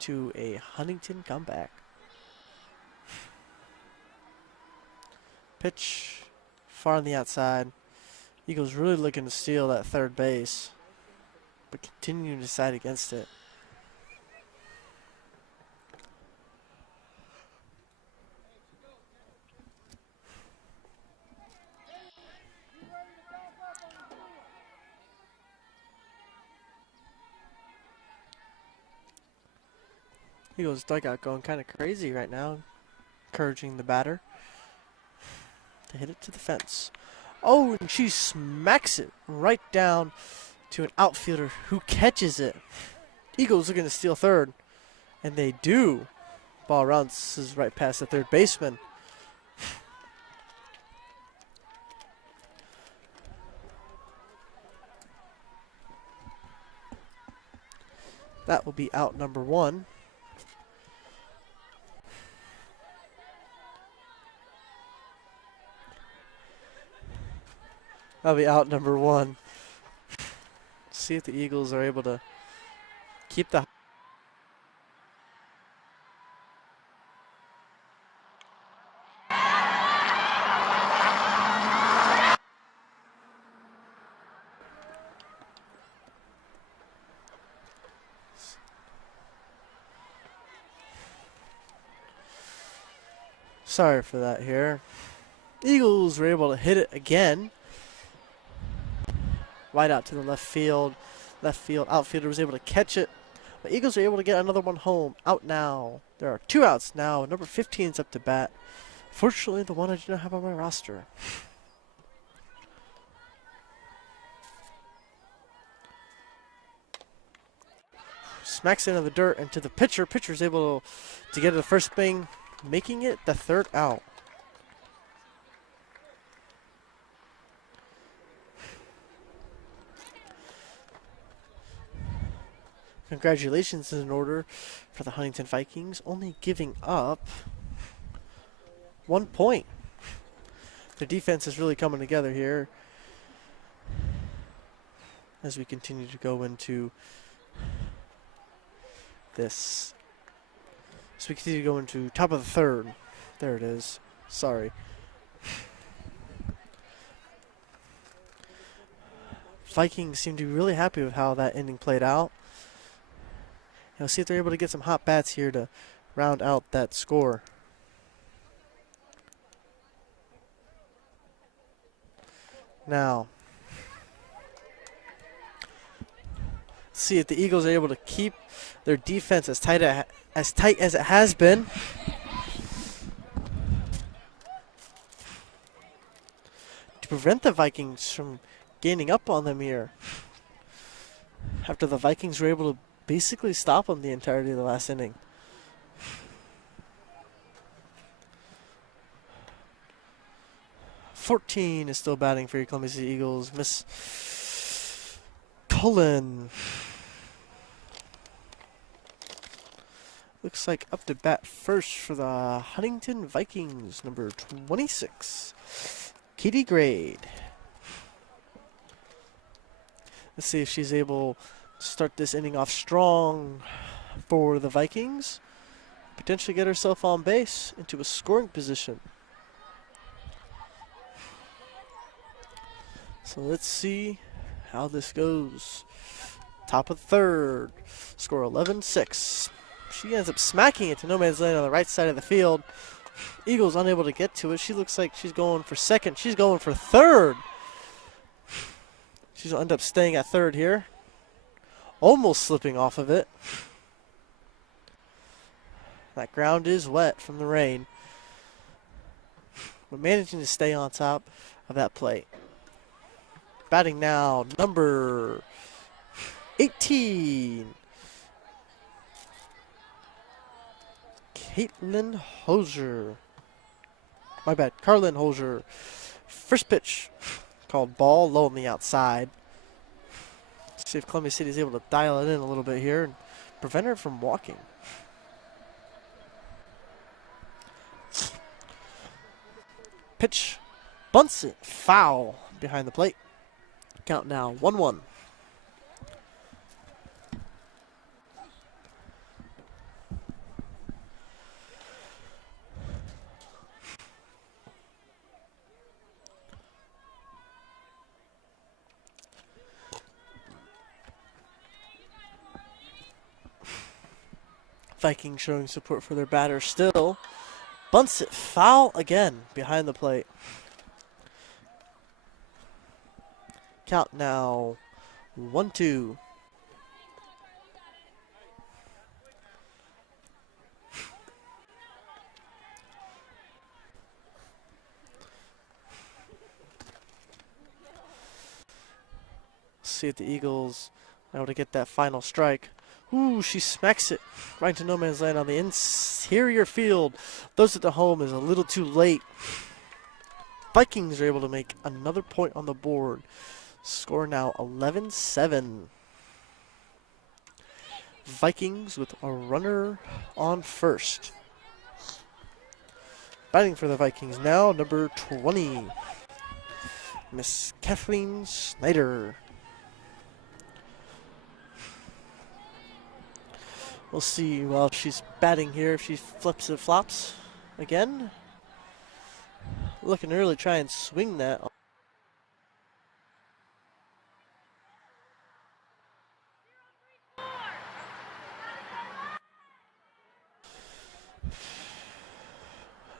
to a Huntington comeback. Pitch far on the outside. Eagles really looking to steal that third base, but continuing to decide against it. Eagles dugout going kind of crazy right now, encouraging the batter to hit it to the fence. Oh, and she smacks it right down to an outfielder who catches it. Eagles looking to steal third, and they do. Ball bounces right past the third baseman. That will be out number 1. That'll be out number 1. See if the Eagles are able to keep the Sorry for that here. Eagles were able to hit it again. Right out to the left field. Left field outfielder was able to catch it. The Eagles are able to get another one home. Out now. There are 2 outs now. Number 15 is up to bat. Fortunately, the one I do not have on my roster. Smacks into the dirt and to the pitcher. Pitcher is able to get to the first swing, making it the 3rd out. Congratulations is in order for the Huntington Vikings, only giving up 1 point. Their defense is really coming together here as we continue to go into this. So we continue to go into top of the 3rd. There it is. Sorry. Vikings seem to be really happy with how that inning played out. See if they're able to get some hot bats here to round out that score. Now, see if the Eagles are able to keep their defense as tight as it has been. To prevent the Vikings from gaining up on them here. After the Vikings were able to basically stop them the entirety of the last inning. .14 is still batting for your Columbia City Eagles. Miss Cullen. Looks like up to bat first for the Huntington Vikings, number 26, Katie Grade. Let's see if she's able to start this inning off strong for the Vikings. Potentially get herself on base into a scoring position. So let's see how this goes. Top of third, score 11-6. She ends up smacking it to no man's land on the right side of the field. Eagles unable to get to it. She looks like she's going for second. She's going for third. She's going to end up staying at third here. Almost slipping off of it. That ground is wet from the rain. But managing to stay on top of that plate. Batting now, number 18. Caitlin Hosier. My bad, Carlin Hosier. First pitch called ball, low on the outside. Let's see if Columbia City is able to dial it in a little bit here and prevent her from walking. Pitch, bunts it, foul behind the plate. Count now, 1-1. Vikings showing support for their batter still. Bunts it foul again behind the plate. Count now 1-2. See if the Eagles are able to get that final strike. Ooh, she smacks it right into no man's land on the interior field. Those at the home is a little too late. Vikings are able to make another point on the board. Score now 11-7. Vikings with a runner on first. Batting for the Vikings now, number 20, Miss Kathleen Snyder. We'll see while she's batting here if she flips and flops again. Looking to really try and swing that.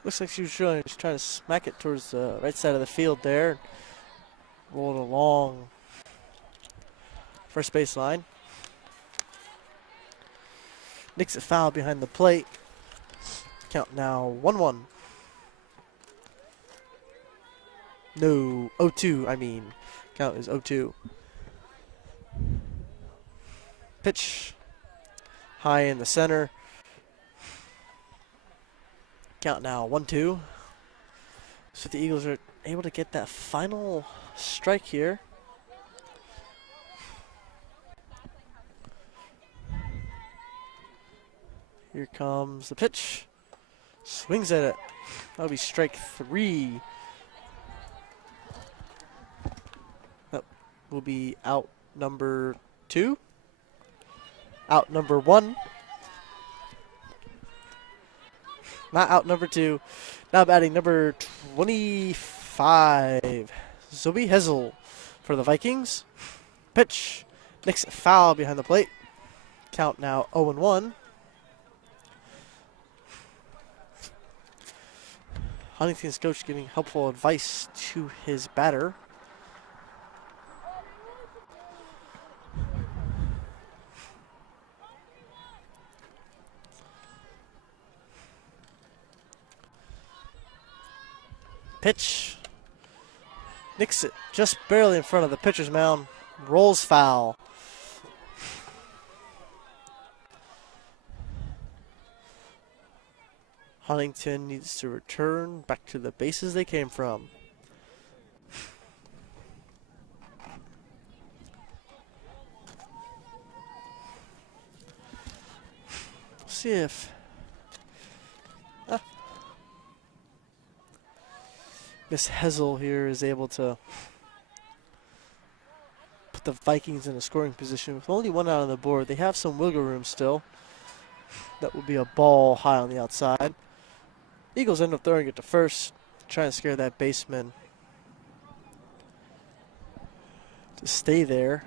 Looks like she was trying to smack it towards the right side of the field there. Rolled along first baseline. Nicks it foul behind the plate. Count now 1-1. No, 0-2, I mean. Count is 0-2. Pitch. High in the center. Count now 1-2. So the Eagles are able to get that final strike here. Here comes the pitch. Swings at it. That'll be strike 3. That will be out number 2. Out number 1. Not out number 2. Now batting number 25. Zoe Hessel for the Vikings. Pitch. Nicks it foul behind the plate. Count now 0-1. Huntington's coach giving helpful advice to his batter. Pitch. Nicks it just barely in front of the pitcher's mound. Rolls foul. Huntington needs to return back to the bases they came from. See if Miss Hessel here is able to put the Vikings in a scoring position with only 1 out on the board. They have some wiggle room still. That would be a ball high on the outside. Eagles end up throwing it to first, trying to scare that baseman to stay there.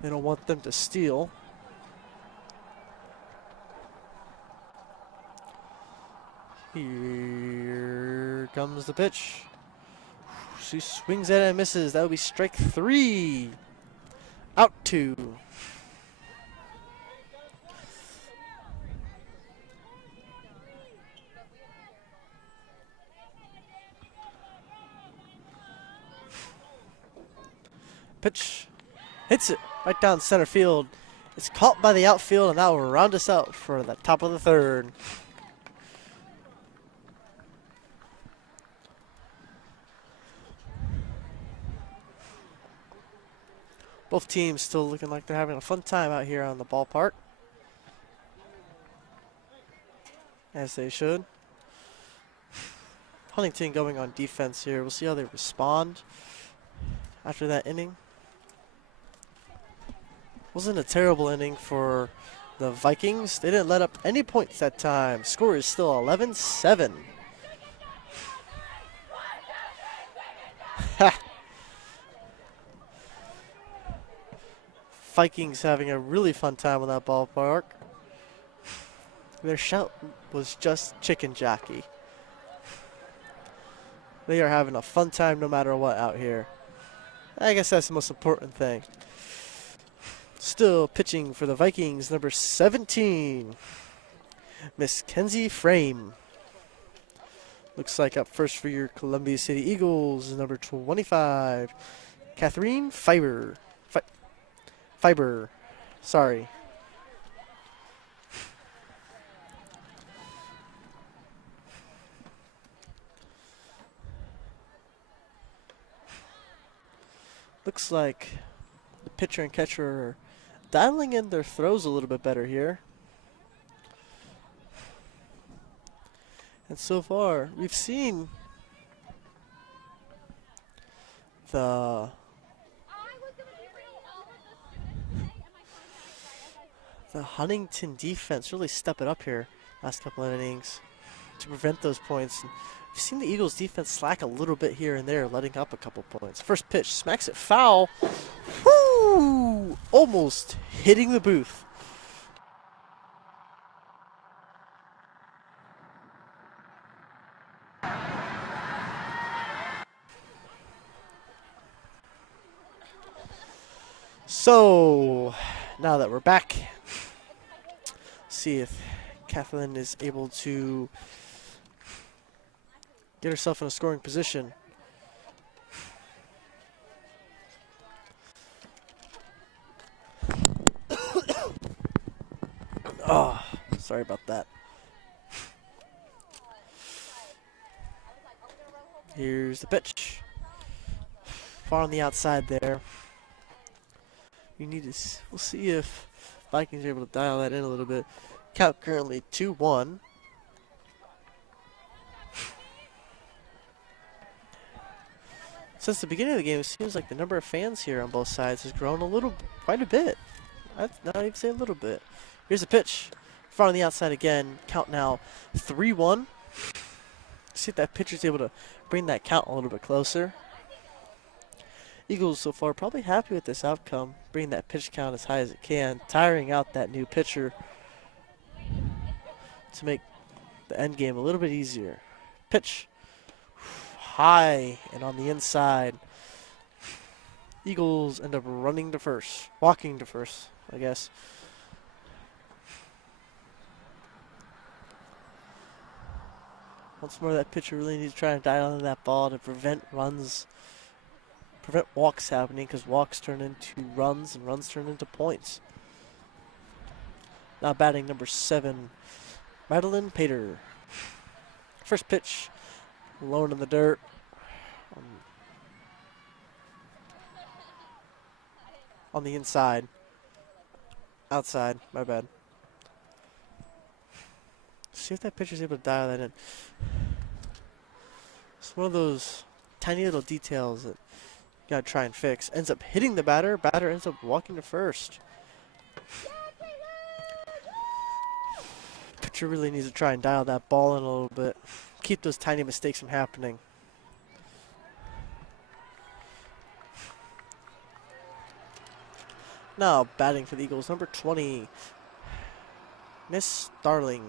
They don't want them to steal. Here comes the pitch. She swings at it and misses. That would be strike 3. Out 2. Pitch. Hits it right down center field. It's caught by the outfield, and that will round us out for the top of the 3rd. Both teams still looking like they're having a fun time out here on the ballpark. As they should. Huntington going on defense here. We'll see how they respond after that inning. Wasn't a terrible inning for the Vikings. They didn't let up any points that time. Score is still 11-7. Ha! Vikings having a really fun time on that ballpark. Their shout was just chicken jockey. They are having a fun time no matter what out here. I guess that's the most important thing. Still pitching for the Vikings, number 17, Miss Kenzie Frame. Looks like up first for your Columbia City Eagles, number 25, Catherine Fiber. Sorry. Looks like the pitcher and catcher are dialing in their throws a little bit better here. And so far, we've seen the Huntington defense really step it up here last couple of innings to prevent those points. And we've seen the Eagles defense slack a little bit here and there, letting up a couple points. First pitch, smacks it foul. Woo! Almost hitting the booth. So, now that we're back, see if Kathleen is able to get herself in a scoring position. Oh, sorry about that. Here's the pitch. Far on the outside there. We'll see if Vikings are able to dial that in a little bit. Count currently 2-1. Since the beginning of the game, it seems like the number of fans here on both sides has grown quite a bit. I'd not even say a little bit. Here's a pitch. Far on the outside again. Count now 3-1. See if that pitcher's able to bring that count a little bit closer. Eagles so far probably happy with this outcome, bringing that pitch count as high as it can, tiring out that new pitcher to make the end game a little bit easier. Pitch high and on the inside. Eagles end up walking to first, I guess. Once more, that pitcher really needs to try and dial in that ball to prevent walks happening, because walks turn into runs and runs turn into points. Now batting number 7, Madeline Pater. First pitch, low in the dirt. On the inside. Outside, my bad. See if that pitcher's able to dial that in. It's one of those tiny little details that you gotta try and fix. Ends up hitting the batter. Batter ends up walking to first. Pitcher really needs to try and dial that ball in a little bit. Keep those tiny mistakes from happening. Now batting for the Eagles, number 20, Miss Darling.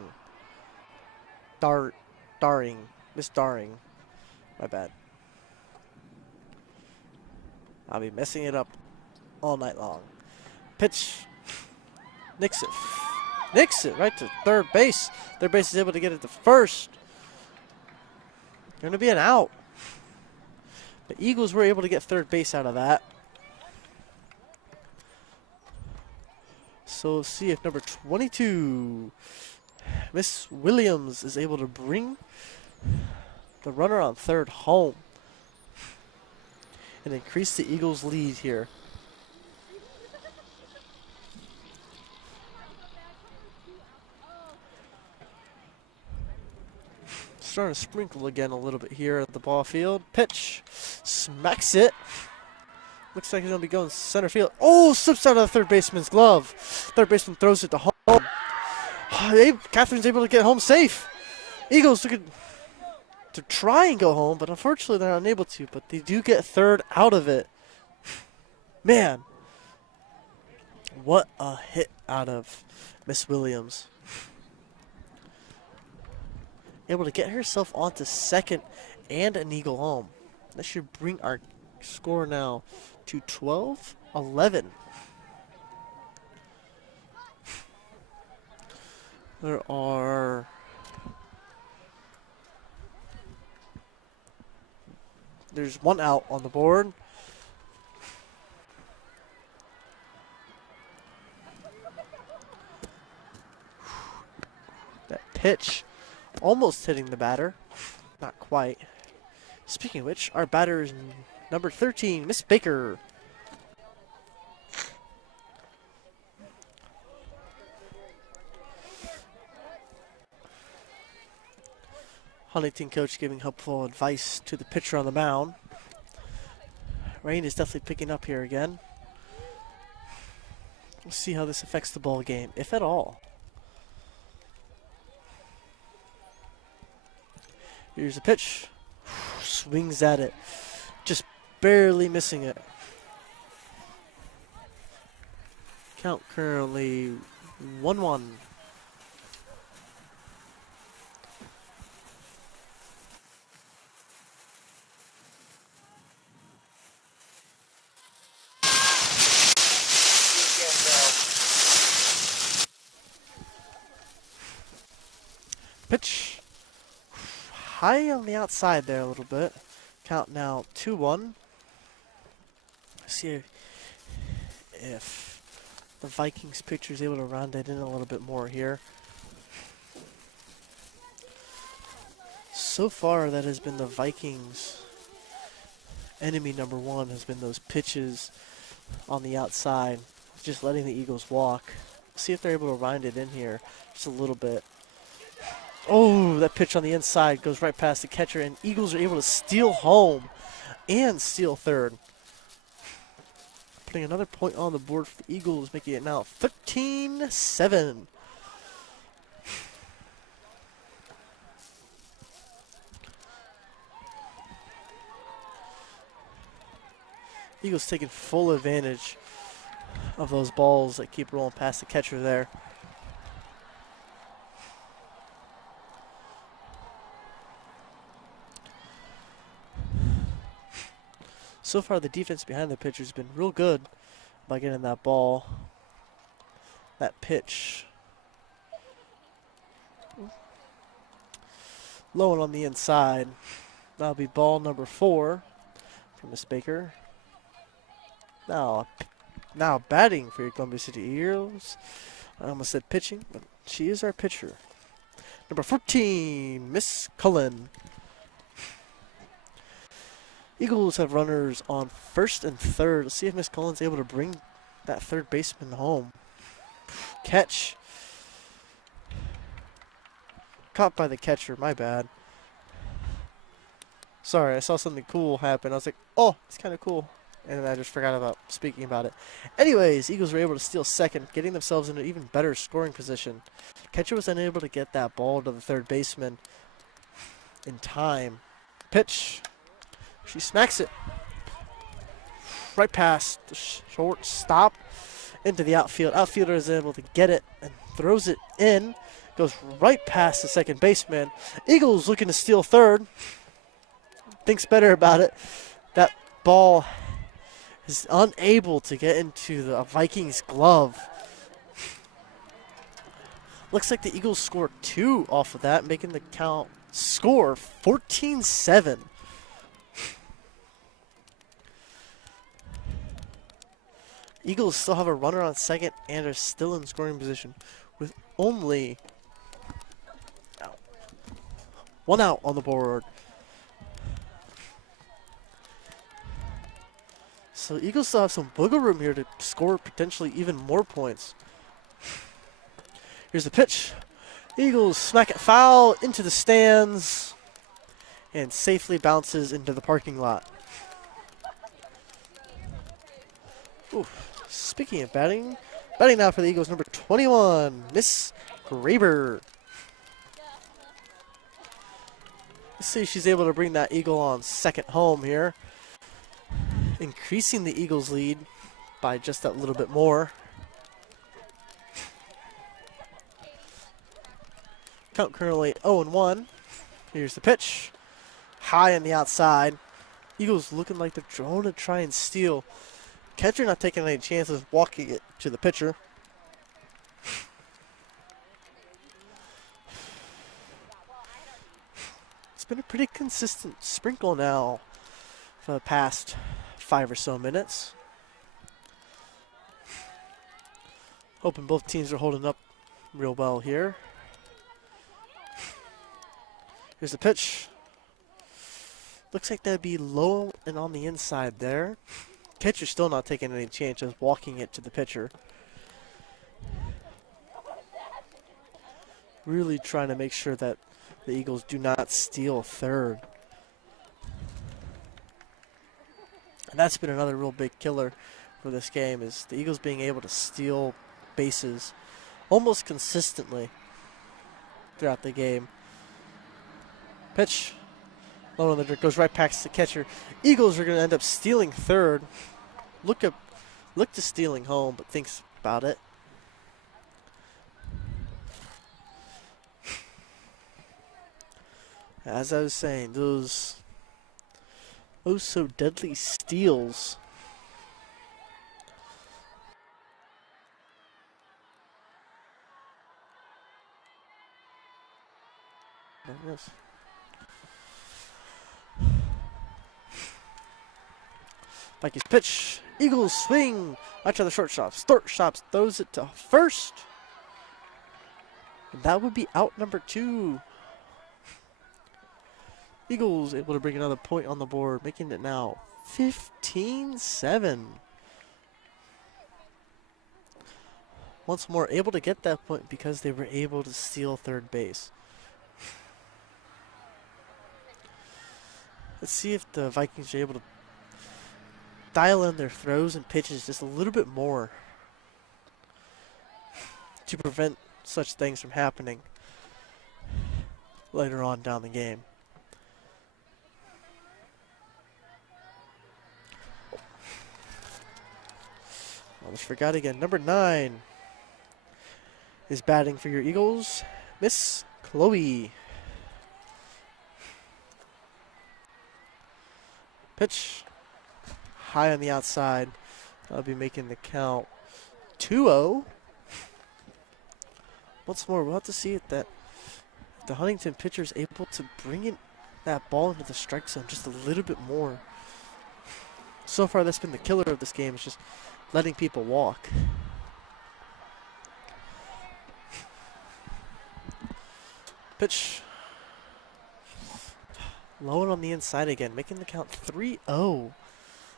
Miss Daring. My bad. I'll be messing it up all night long. Pitch. Nicks it right to third base. Third base is able to get it to first. Going to be an out. The Eagles were able to get third base out of that. So we'll see if number 22, Miss Williams, is able to bring the runner on third home and increase the Eagles' lead here. Starting to sprinkle again a little bit here at the ball field. Pitch, smacks it. Looks like he's going to be going center field. Oh, slips out of the third baseman's glove. Third baseman throws it to home. Catherine's able to get home safe. Eagles looking to try and go home, but unfortunately they're unable to. But they do get third out of it. Man, what a hit out of Miss Williams. Able to get herself onto second and an Eagle home. That should bring our score now to 12-11. There's one out on the board. That pitch almost hitting the batter. Not quite. Speaking of which, our batter is number 13, Miss Baker. Huntington coach giving helpful advice to the pitcher on the mound. Rain is definitely picking up here again. We'll see how this affects the ball game, if at all. Here's a pitch. Swings at it. Just barely missing it. Count currently 1-1. high on the outside there a little bit. Count now 2-1. See if the Vikings pitcher is able to round it in a little bit more here. So far, that has been the Vikings' enemy number one, has been those pitches on the outside, just letting the Eagles walk. See if they're able to round it in here just a little bit. Oh, that pitch on the inside goes right past the catcher, and Eagles are able to steal home and steal third. Putting another point on the board for the Eagles, making it now 13-7. Eagles taking full advantage of those balls that keep rolling past the catcher there. So far, the defense behind the pitcher has been real good by getting that ball, that pitch, low and on the inside. That'll be ball number 4 for Miss Baker. Now batting for your Columbia City Eagles. I almost said pitching, but she is our pitcher. Number 14, Miss Cullen. Eagles have runners on first and third. Let's see if Miss Cullen's able to bring that third baseman home. Catch. Caught by the catcher, my bad. Sorry, I saw something cool happen. I was like, oh, it's kind of cool. And then I just forgot about speaking about it. Anyways, Eagles were able to steal second, getting themselves in an even better scoring position. Catcher was unable to get that ball to the third baseman in time. Pitch. She smacks it right past the shortstop into the outfield. Outfielder is able to get it and throws it in. Goes right past the second baseman. Eagles looking to steal third. Thinks better about it. That ball is unable to get into the Vikings' glove. Looks like the Eagles scored 2 off of that, making the score 14-7. Eagles still have a runner on second and are still in scoring position with only 1 out on the board. So Eagles still have some wiggle room here to score potentially even more points. Here's the pitch. Eagles smack it foul into the stands and safely bounces into the parking lot. Ooh. Speaking of batting now for the Eagles, number 21, Miss Graber. Let's see if she's able to bring that Eagle on second home here, increasing the Eagles' lead by just that little bit more. Count currently 0-1. Here's the pitch. High on the outside. Eagles looking like they're trying to try and steal. Catcher not taking any chances, walking it to the pitcher. It's been a pretty consistent sprinkle now for the past 5 or so minutes. Hoping both teams are holding up real well here. Here's the pitch. Looks like that'd be low and on the inside there. Catcher still not taking any chances, walking it to the pitcher. Really trying to make sure that the Eagles do not steal third. And that's been another real big killer for this game, is the Eagles being able to steal bases almost consistently throughout the game. Pitch. Low on the dirt, goes right past the catcher. Eagles are going to end up stealing third. Look to stealing home, but thinks about it. As I was saying, those oh so deadly steals. Yes. Vikings pitch. Eagles swing. Out of the shortstop. Shortstop throws it to first. And that would be out number 2. Eagles able to bring another point on the board, making it now 15-7. Once more able to get that point because they were able to steal third base. Let's see if the Vikings are able to dial in their throws and pitches just a little bit more to prevent such things from happening later on down the game. Almost forgot again. Number 9 is batting for your Eagles, Miss Chloe. Pitch high on the outside. I'll be making the count 2-0. Once more, we'll have to see if the Huntington pitcher is able to bring in that ball into the strike zone just a little bit more. So far, that's been the killer of this game, is just letting people walk. Pitch. Low and on the inside again, making the count 3-0.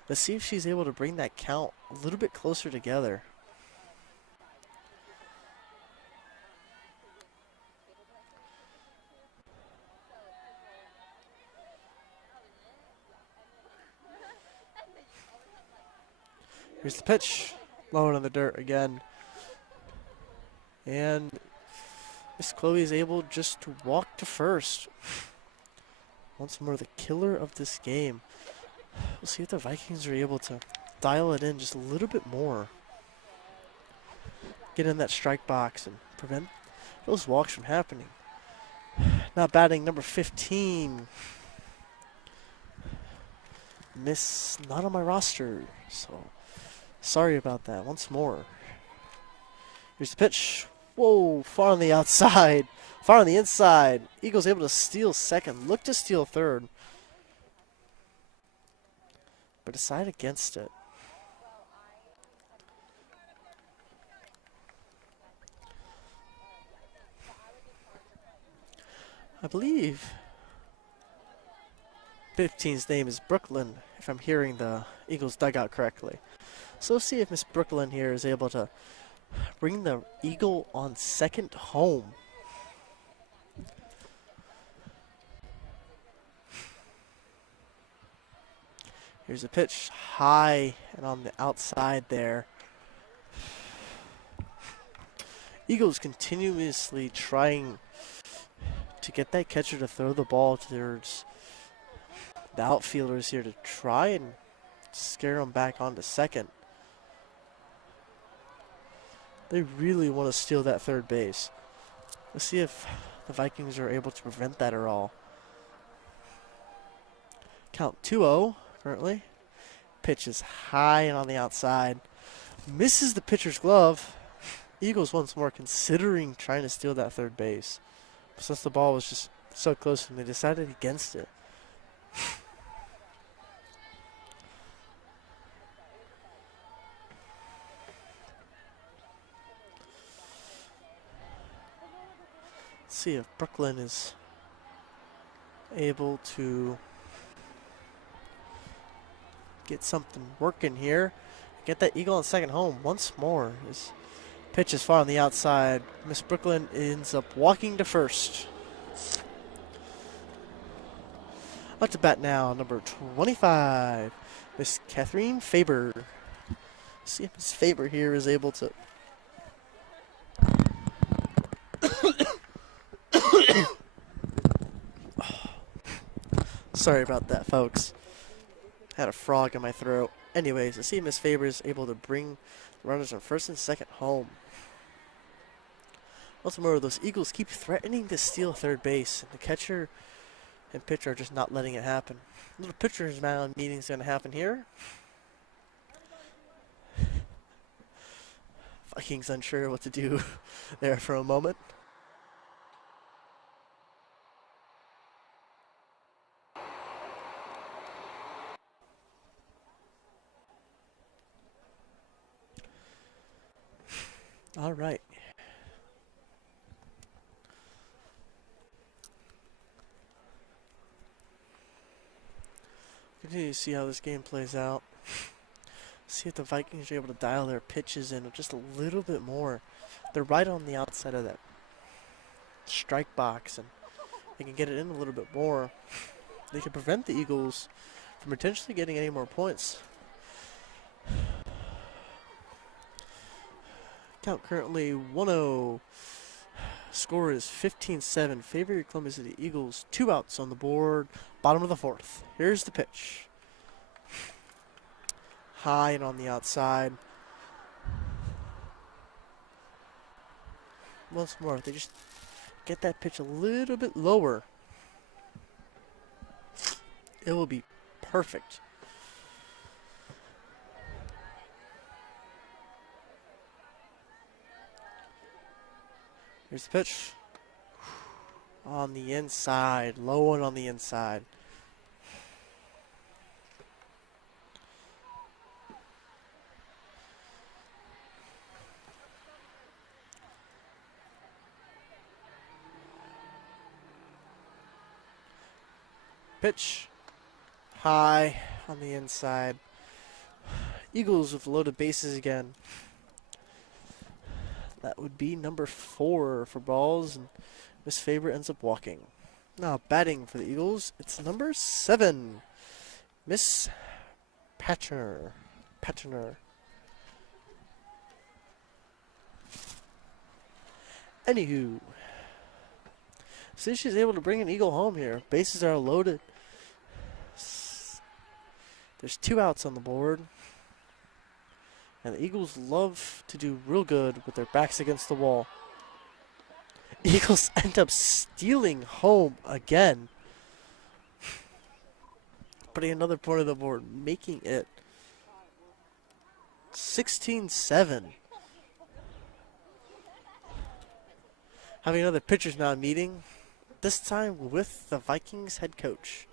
Let's see if she's able to bring that count a little bit closer together. Here's the pitch. Low and on the dirt again. And Miss Chloe is able just to walk to first. Once more, the killer of this game. We'll see if the Vikings are able to dial it in just a little bit more. Get in that strike box and prevent those walks from happening. Now batting number 15. Miss not on my roster, so sorry about that. Once more. Here's the pitch. Whoa, far on the outside. Far on the inside. Eagles able to steal second. Look to steal third. But decide against it. I believe 15's name is Brooklyn, if I'm hearing the Eagles dugout correctly. So let's see if Miss Brooklyn here is able to bring the Eagle on second home. Here's a pitch high and on the outside there. Eagles continuously trying to get that catcher to throw the ball towards the outfielders here to try and scare them back onto second. They really want to steal that third base. Let's see if the Vikings are able to prevent that at all. Count 2-0 currently. Pitch is high and on the outside. Misses the pitcher's glove. Eagles once more considering trying to steal that third base. But since the ball was just so close to them, they decided against it. Let's see if Brooklyn is able to get something working here. Get that Eagle on second home once more. His pitch is far on the outside. Miss Brooklyn ends up walking to first. Up to bat now, number 25, Miss Catherine Faber. See if Miss Faber here is able to sorry about that, folks. Had a frog in my throat. Anyways, I see Miss Faber is able to bring the runners on first and second home. Once more, those Eagles keep threatening to steal third base, and the catcher and pitcher are just not letting it happen. A little pitcher's mound meeting is going to happen here. Vikings unsure what to do there for a moment. All right. Continue to see how this game plays out. See if the Vikings are able to dial their pitches in just a little bit more. They're right on the outside of that strike box, and they can get it in a little bit more. They can prevent the Eagles from potentially getting any more points. Count currently 1-0. Score is 15-7. Favor your Columbus City Eagles. 2 outs on the board. Bottom of the 4th. Here's the pitch. High and on the outside. Once more, if they just get that pitch a little bit lower, it will be perfect. Here's the pitch. On the inside. Low one on the inside. Pitch. High on the inside. Eagles with loaded bases again. That would be number 4 for balls, and Miss Faber ends up walking. Now batting for the Eagles, it's number 7, Miss Patcher. Anywho, see if she's able to bring an Eagle home here. Bases are loaded. There's 2 outs on the board. And the Eagles love to do real good with their backs against the wall. Eagles end up stealing home again. Putting another point on the board, making it 16-7. Having another pitcher's mound meeting, this time with the Vikings head coach.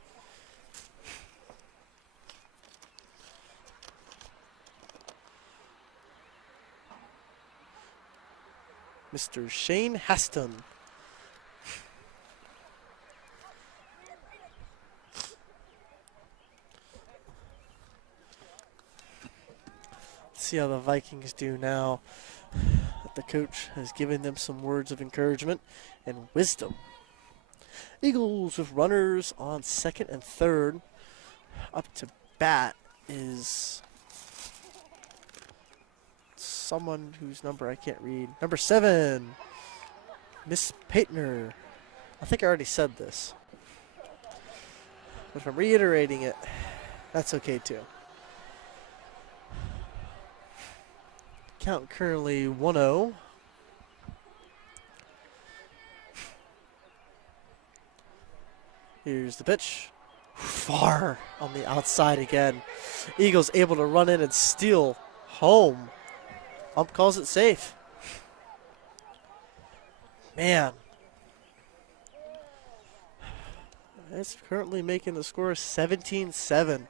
Mr. Shane Haston. Let's see how the Vikings do now. The coach has given them some words of encouragement and wisdom. Eagles with runners on 2nd and 3rd. Up to bat is someone whose number I can't read. Number 7, Miss Paitner. I think I already said this, but if I'm reiterating it, that's okay too. Count currently 1-0. Here's the pitch. Far on the outside again. Eagles able to run in and steal home. Ump calls it safe. Man. It's currently making the score 17-7.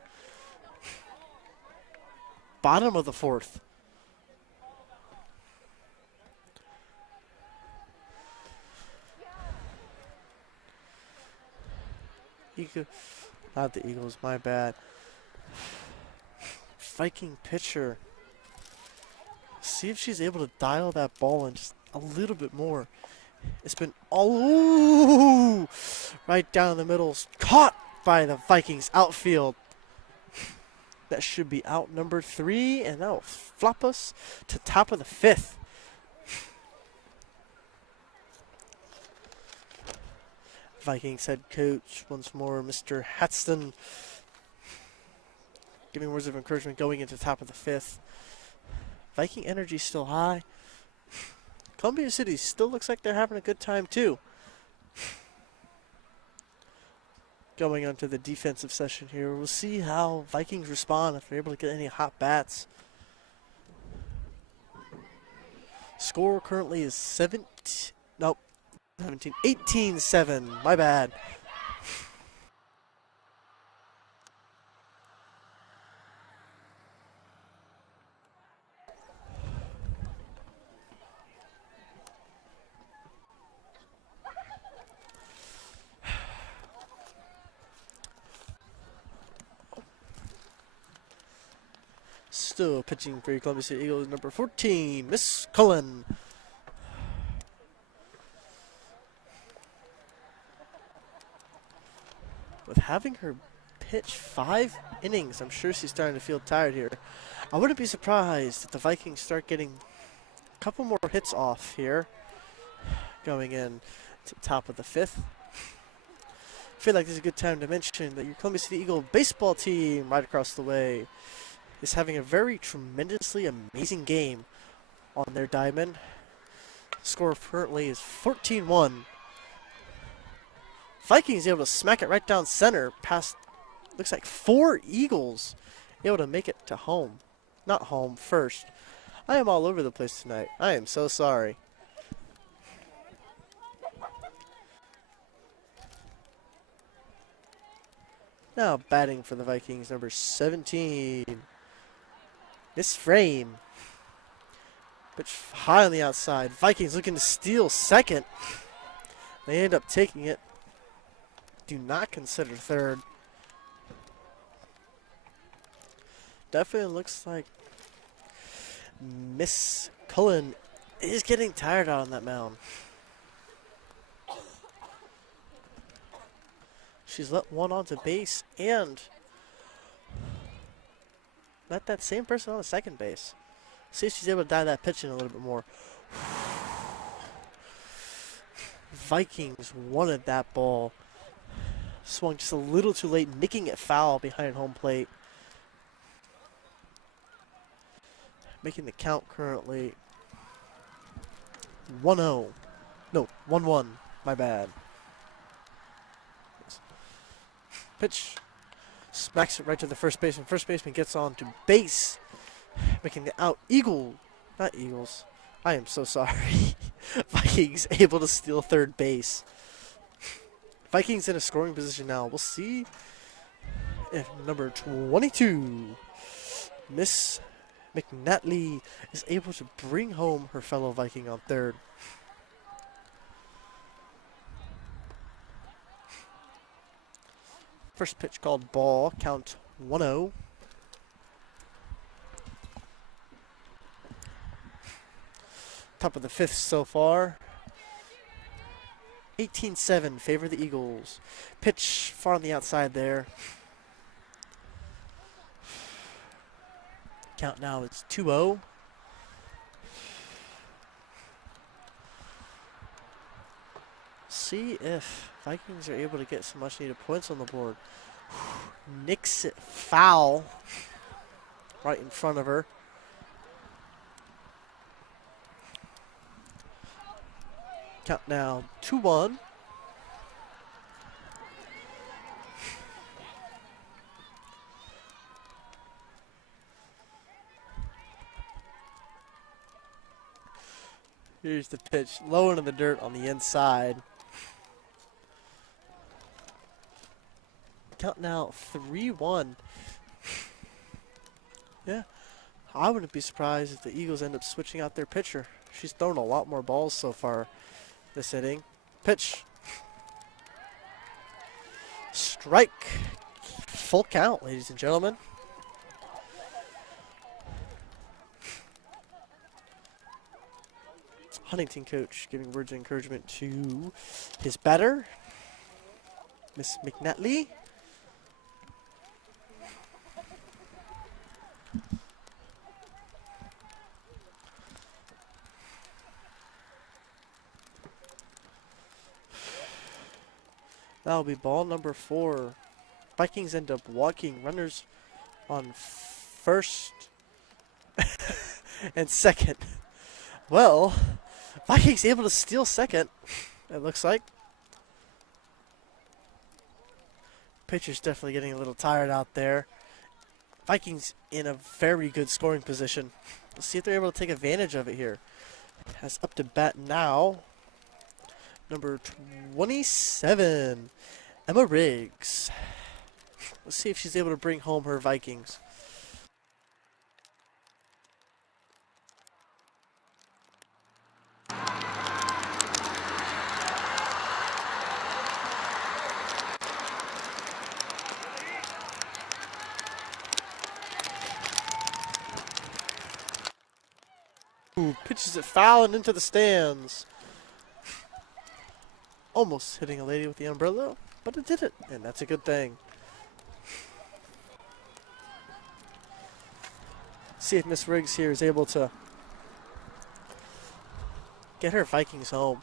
Bottom of the 4th. Not the Eagles, my bad. Viking pitcher. See if she's able to dial that ball in just a little bit more. It's been all right down the middle. Caught by the Vikings outfield. That should be out number 3, and that will flop us to top of the 5th. Vikings head coach once more, Mr. Hatston, giving words of encouragement going into top of the 5th. Viking energy still high. Columbia City still looks like they're having a good time too. Going on to the defensive session here. We'll see how Vikings respond if they're able to get any hot bats. Score currently is 18-7. My bad. Still pitching for your Columbia City Eagles, number 14, Miss Cullen. With having her pitch 5 innings, I'm sure she's starting to feel tired here. I wouldn't be surprised if the Vikings start getting a couple more hits off here, going in to the top of the 5th. I feel like this is a good time to mention that your Columbia City Eagle baseball team right across the way is having a very tremendously amazing game on their diamond. The score currently is 14-1. Vikings able to smack it right down center past, looks like 4 Eagles, able to make it to home. Not home, first. I am all over the place tonight. I am so sorry. Now batting for the Vikings, number 17. Miss Frame. Pitch high on the outside. Vikings looking to steal second. They end up taking it. Do not consider third. Definitely looks like Miss Cullen is getting tired out on that mound. She's let one onto base and let that same person on the second base. See if she's able to dive that pitch in a little bit more. Vikings wanted that ball. Swung just a little too late, nicking it foul behind home plate. Making the count currently 1-0. No, 1-1. My bad. Pitch. Smacks it right to the first baseman. First baseman gets on to base. Making the out. Not Eagles. I am so sorry. Vikings able to steal third base. Vikings in a scoring position now. We'll see if number 22, Miss McNatley, is able to bring home her fellow Viking on third. First pitch called ball, count 1-0. Top of the 5th so far. 18-7, favor the Eagles. Pitch far on the outside there. Count now is 2-0. See if Vikings are able to get some much needed points on the board. Nicks it foul right in front of her. Count now 2-1. Here's the pitch, low into the dirt on the inside. Count now 3-1. Yeah, I wouldn't be surprised if the Eagles end up switching out their pitcher. She's thrown a lot more balls so far this inning. Pitch. Strike. Full count, ladies and gentlemen. Huntington coach giving words of encouragement to his batter, Miss McNatley. That'll be ball number 4. Vikings end up walking runners on first and second. Well, Vikings able to steal second, it looks like. Pitcher's definitely getting a little tired out there. Vikings in a very good scoring position. Let's see if they're able to take advantage of it here. Has up to bat now number 27, Emma Riggs. Let's see if she's able to bring home her Vikings. pitches it foul and into the stands. Almost hitting a lady with the umbrella, but it didn't, and that's a good thing. See if Miss Riggs here is able to get her Vikings home.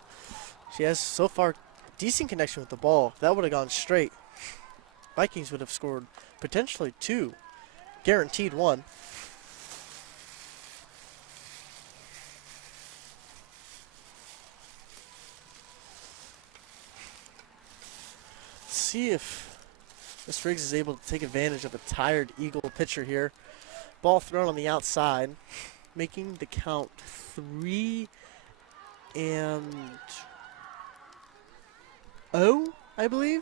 She has so far decent connection with the ball. If that would have gone straight, Vikings would have scored potentially 2, guaranteed 1. See if Miss Riggs is able to take advantage of a tired Eagle pitcher here. Ball thrown on the outside, making the count 3-0, I believe.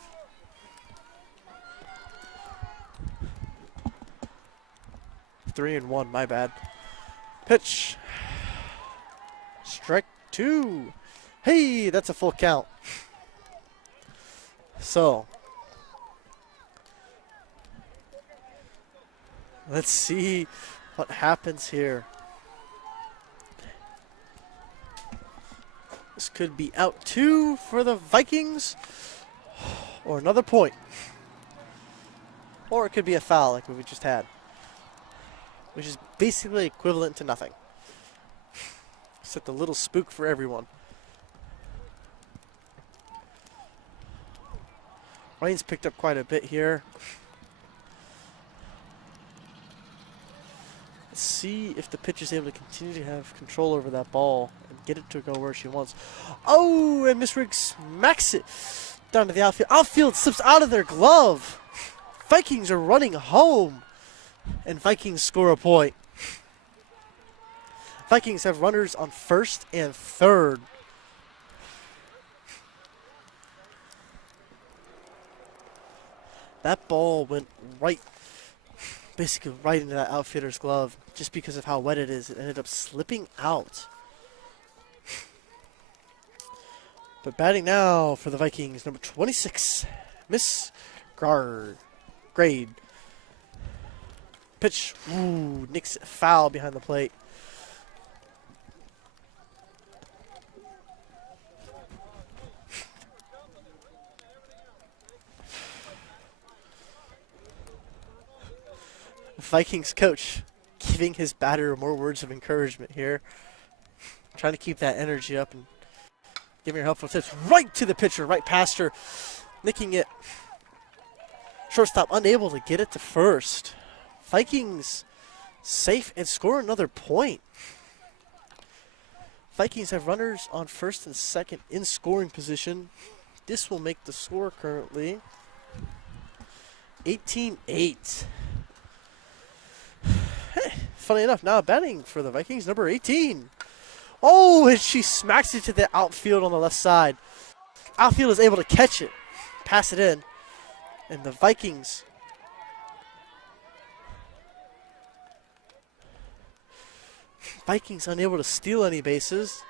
Three and 1, my bad. Pitch. Strike 2. Hey, that's a full count. So, let's see what happens here. This could be out 2 for the Vikings, or another point. Or it could be a foul like what we just had, which is basically equivalent to nothing. Set the little spook for everyone. Rain's picked up quite a bit here. Let's see if the pitcher's able to continue to have control over that ball and get it to go where she wants. Oh, and Miss Riggs smacks it down to the outfield. Outfield slips out of their glove. Vikings are running home, and Vikings score a point. Vikings have runners on first and third. That ball went basically right into that outfielder's glove. Just because of how wet it is, it ended up slipping out. But batting now for the Vikings, number 26, Miss Grade. Pitch, ooh, nicks it foul behind the plate. Vikings coach giving his batter more words of encouragement here. Trying to keep that energy up and giving her helpful tips right to the pitcher, right past her, nicking it. Shortstop unable to get it to first. Vikings safe and score another point. Vikings have runners on first and second in scoring position. This will make the score currently 18-8. Funny enough, now batting for the Vikings, number 18. Oh, and she smacks it to the outfield on the left side. Outfield is able to catch it, pass it in, and the Vikings unable to steal any bases.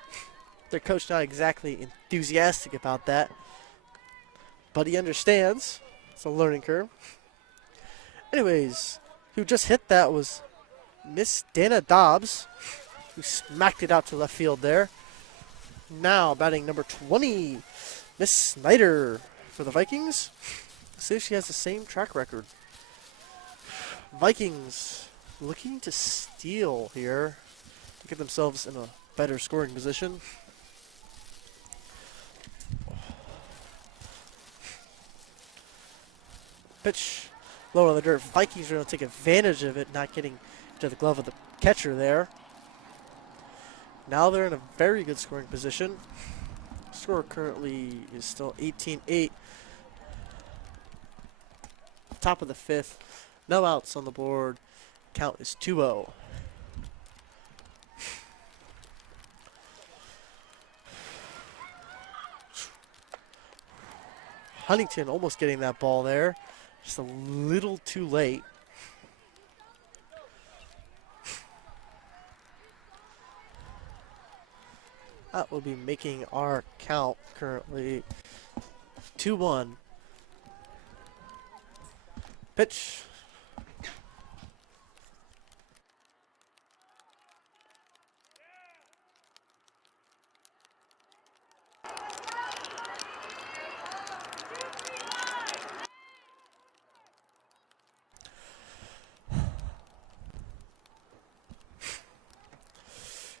Their coach not exactly enthusiastic about that, but he understands. It's a learning curve. Anyways, who just hit that was Miss Dana Dobbs, who smacked it out to left field there. Now batting number 20, Miss Snyder for the Vikings. Let's see if she has the same track record. Vikings looking to steal here to get themselves in a better scoring position. Pitch low on the dirt. Vikings are going to take advantage of it, not getting to the glove of the catcher there. Now they're in a very good scoring position. Score currently is still 18-8. Top of the fifth. No outs on the board. Count is 2-0. Huntington almost getting that ball there. Just a little too late. That will be making our count currently 2-1. Pitch.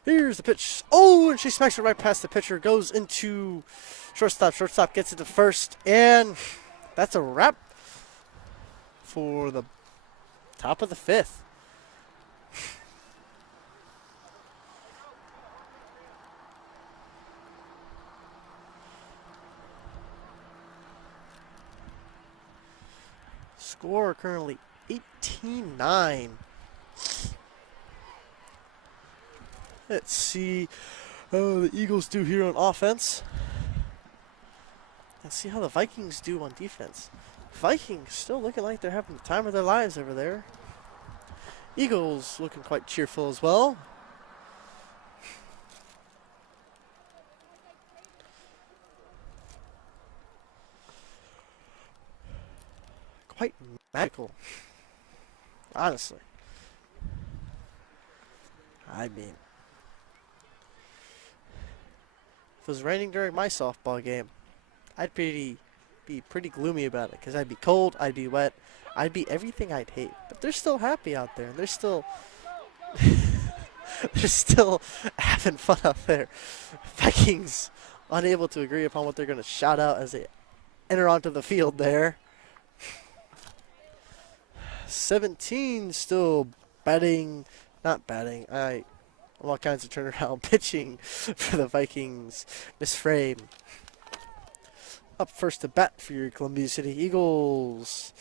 Here's the pitch. Oh, and she smacks it right past the pitcher. Goes into shortstop. Shortstop gets it to first. And that's a wrap for the top of the fifth. Score currently 18-9. Let's see how the Eagles do here on offense. Let's see how the Vikings do on defense. Vikings still looking like they're having the time of their lives over there. Eagles looking quite cheerful as well. Quite magical, honestly. I mean, if it was raining during my softball game, I'd be pretty gloomy about it because I'd be cold, I'd be wet, I'd be everything I'd hate. But they're still happy out there, and they're still they're still having fun out there. Vikings unable to agree upon what they're going to shout out as they enter onto the field there. 17 still batting, not batting. I'm all kinds of turnaround pitching for the Vikings. Miss Frame. Up first to bat for your Columbia City Eagles.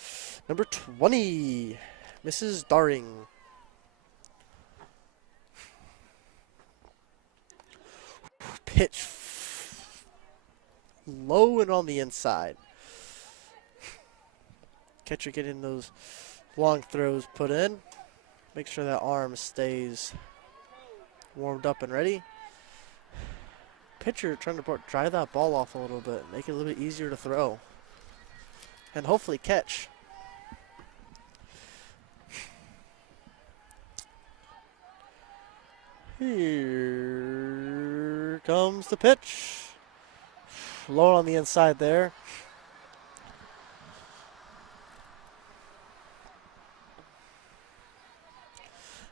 Number 20, Mrs. Daring. Pitch low and on the inside. Catcher getting those long throws put in. Make sure that arm stays warmed up and ready. Pitcher trying to dry that ball off a little bit, make it a little bit easier to throw, and hopefully catch. Here comes the pitch. Low on the inside there.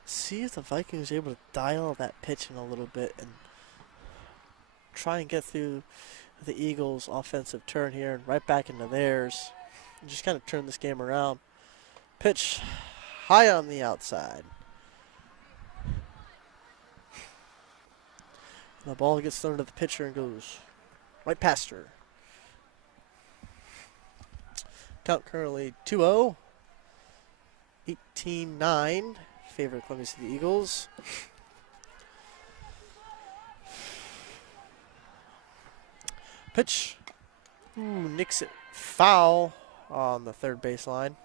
See if the Vikings are able to dial that pitch in a little bit and try and get through the Eagles' offensive turn here and right back into theirs. And just kind of turn this game around. Pitch high on the outside. And the ball gets thrown to the pitcher and goes right past her. Count currently 2-0. 18-9. Favorite Columbia City Eagles. Pitch. Ooh, nicks it foul on the third baseline.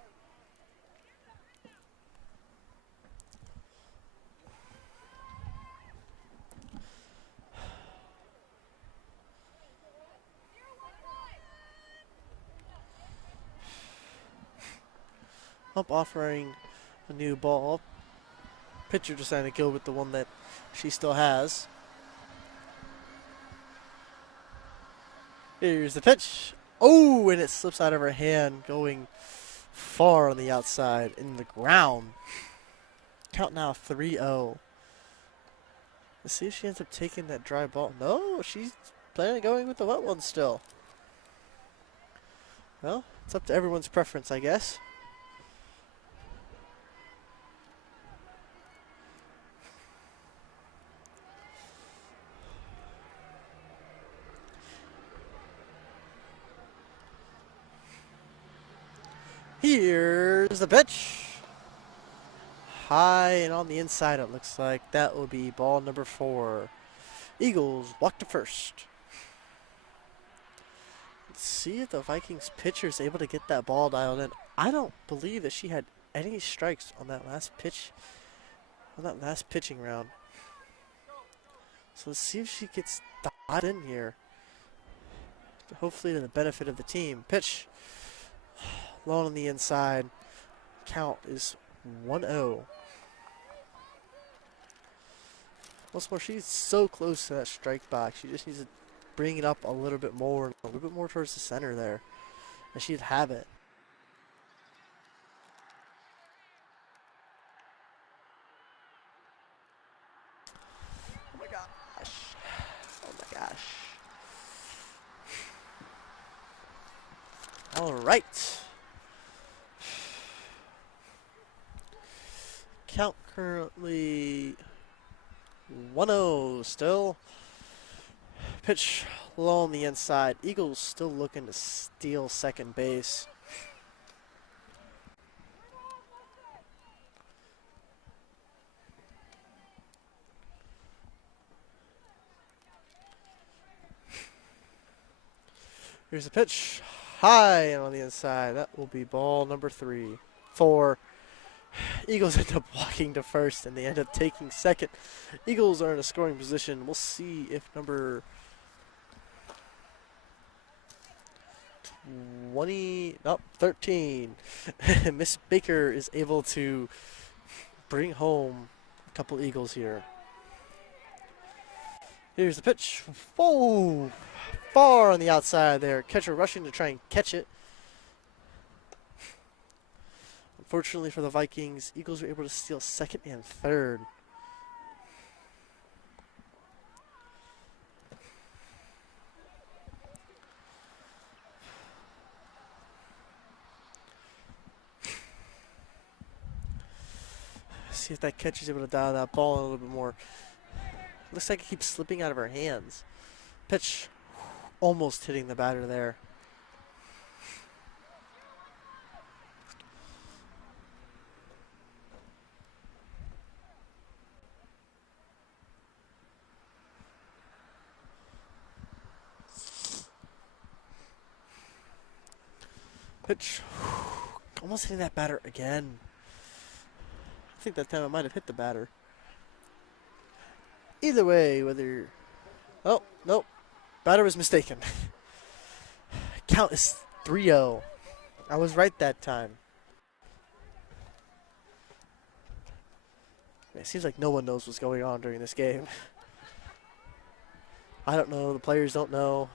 Up offering a new ball. Pitcher deciding to go with the one that she still has. Here's the pitch. Oh, and it slips out of her hand, going far on the outside in the ground. Count now 3-0. Let's see if she ends up taking that dry ball. No, she's planning on going with the wet one still. Well, it's up to everyone's preference, I guess. Here's the pitch. High and on the inside, it looks like. That will be ball number 4. Eagles walk to first. Let's see if the Vikings pitcher is able to get that ball dialed in. I don't believe that she had any strikes on that last pitch, on that last pitching round. So let's see if she gets dialed in here. Hopefully to the benefit of the team. Pitch. Low on the inside. Count is 1-0. Once more, she's so close to that strike box. She just needs to bring it up a little bit more towards the center there, and she'd have it. All right. Count currently 1-0 still. Pitch low on the inside. Eagles still looking to steal second base. Here's a pitch. High and on the inside. That will be ball number 4. Eagles end up walking to first, and they end up taking second. Eagles are in a scoring position. We'll see if number 13. Miss Baker is able to bring home a couple Eagles here. Here's the pitch. Whoa! Far on the outside there. Catcher rushing to try and catch it. Unfortunately for the Vikings, Eagles were able to steal second and third. See if that catcher is able to dial that ball a little bit more. Looks like it keeps slipping out of her hands. Pitch almost hitting the batter there. Pitch almost hitting that batter again. I think that time I might have hit the batter. Either way, whether... Oh, nope. Batter was mistaken. Count is 3-0. I was right that time. It seems like no one knows what's going on during this game. I don't know. The players don't know.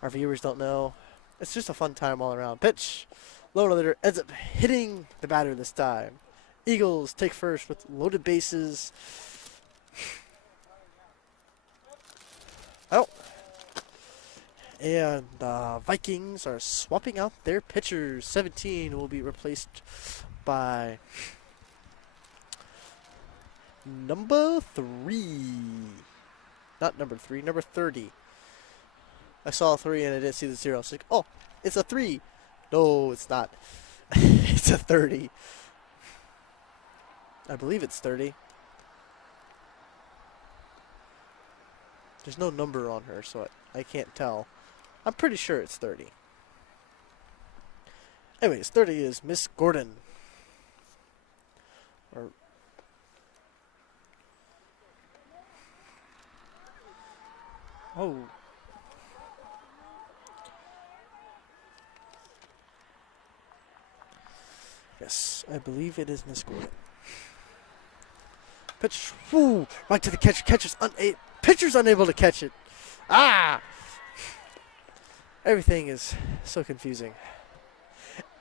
Our viewers don't know. It's just a fun time all around. Pitch. Low and under ends up hitting the batter this time. Eagles take first with loaded bases. Oh. And Vikings are swapping out their pitchers. 17 will be replaced by number 3. Not number 3, number 30. I saw a 3 and I didn't see the 0. It's like, oh, it's a 3. No, it's not. It's a 30. I believe it's 30. There's no number on her, so I can't tell. I'm pretty sure it's 30. Anyways, 30 is Miss Gordon. Oh. Yes, I believe it is Miss Gordon. Pitch, whoo, right to the catcher. Pitcher's unable to catch it. Ah! Everything is so confusing.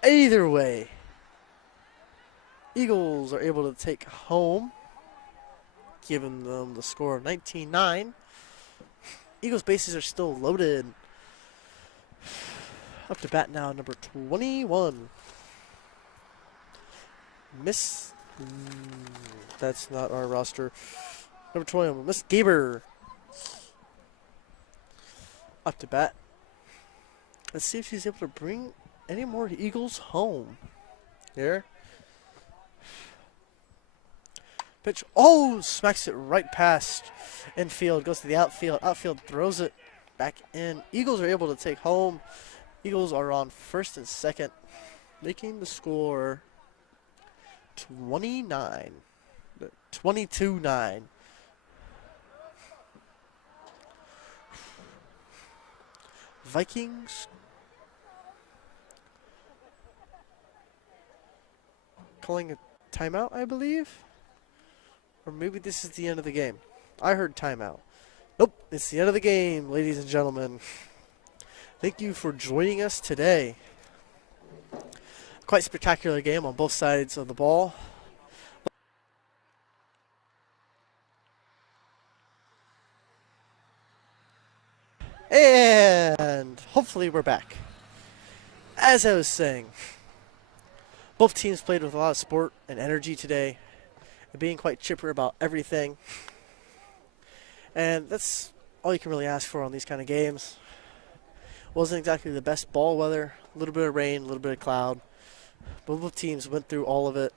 Either way, Eagles are able to take home, giving them the score of 19-9. Eagles' bases are still loaded. Up to bat now, number 21. Miss... that's not our roster. Number 21, Miss Gaber. Up to bat. Let's see if she's able to bring any more Eagles home. Here. Pitch. Oh, smacks it right past infield. Goes to the outfield. Outfield throws it back in. Eagles are able to take home. Eagles are on first and second, making the score 22-9. Vikings calling a timeout, I believe. Or maybe this is the end of the game. I heard timeout. Nope, it's the end of the game, ladies and gentlemen. Thank you for joining us today. Quite spectacular game on both sides of the ball. And hopefully we're back. as I was saying, both teams played with a lot of sport and energy today, and being quite chipper about everything. And that's all you can really ask for on these kind of games. Wasn't exactly the best ball weather, a little bit of rain, a little bit of cloud. But both teams went through all of it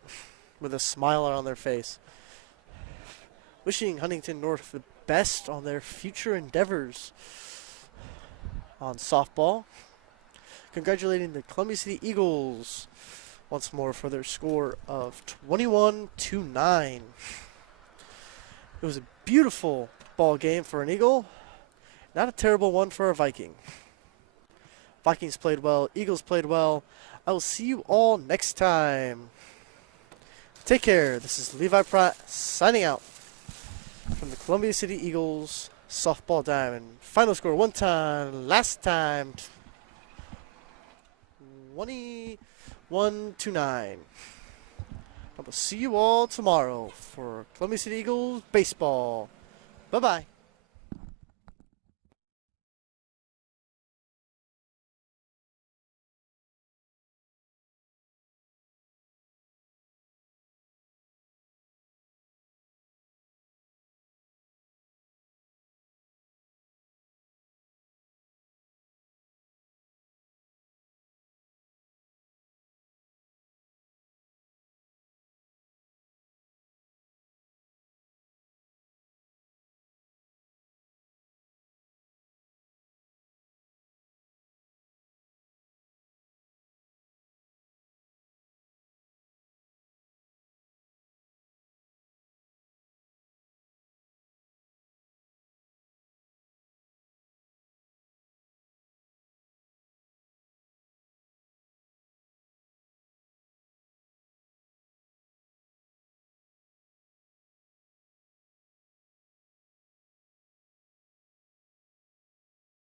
with a smile on their face. Wishing Huntington North the best on their future endeavors on softball. Congratulating the Columbia City Eagles once more for their score of 21-9. It was a beautiful ball game for an Eagle, not a terrible one for a Viking. Vikings played well, Eagles played well. I will see you all next time. Take care. This is Levi Pratt signing out from the Columbia City Eagles softball diamond. Final score one time, last time, 21-9. I will see you all tomorrow for Columbia City Eagles baseball. Bye-bye.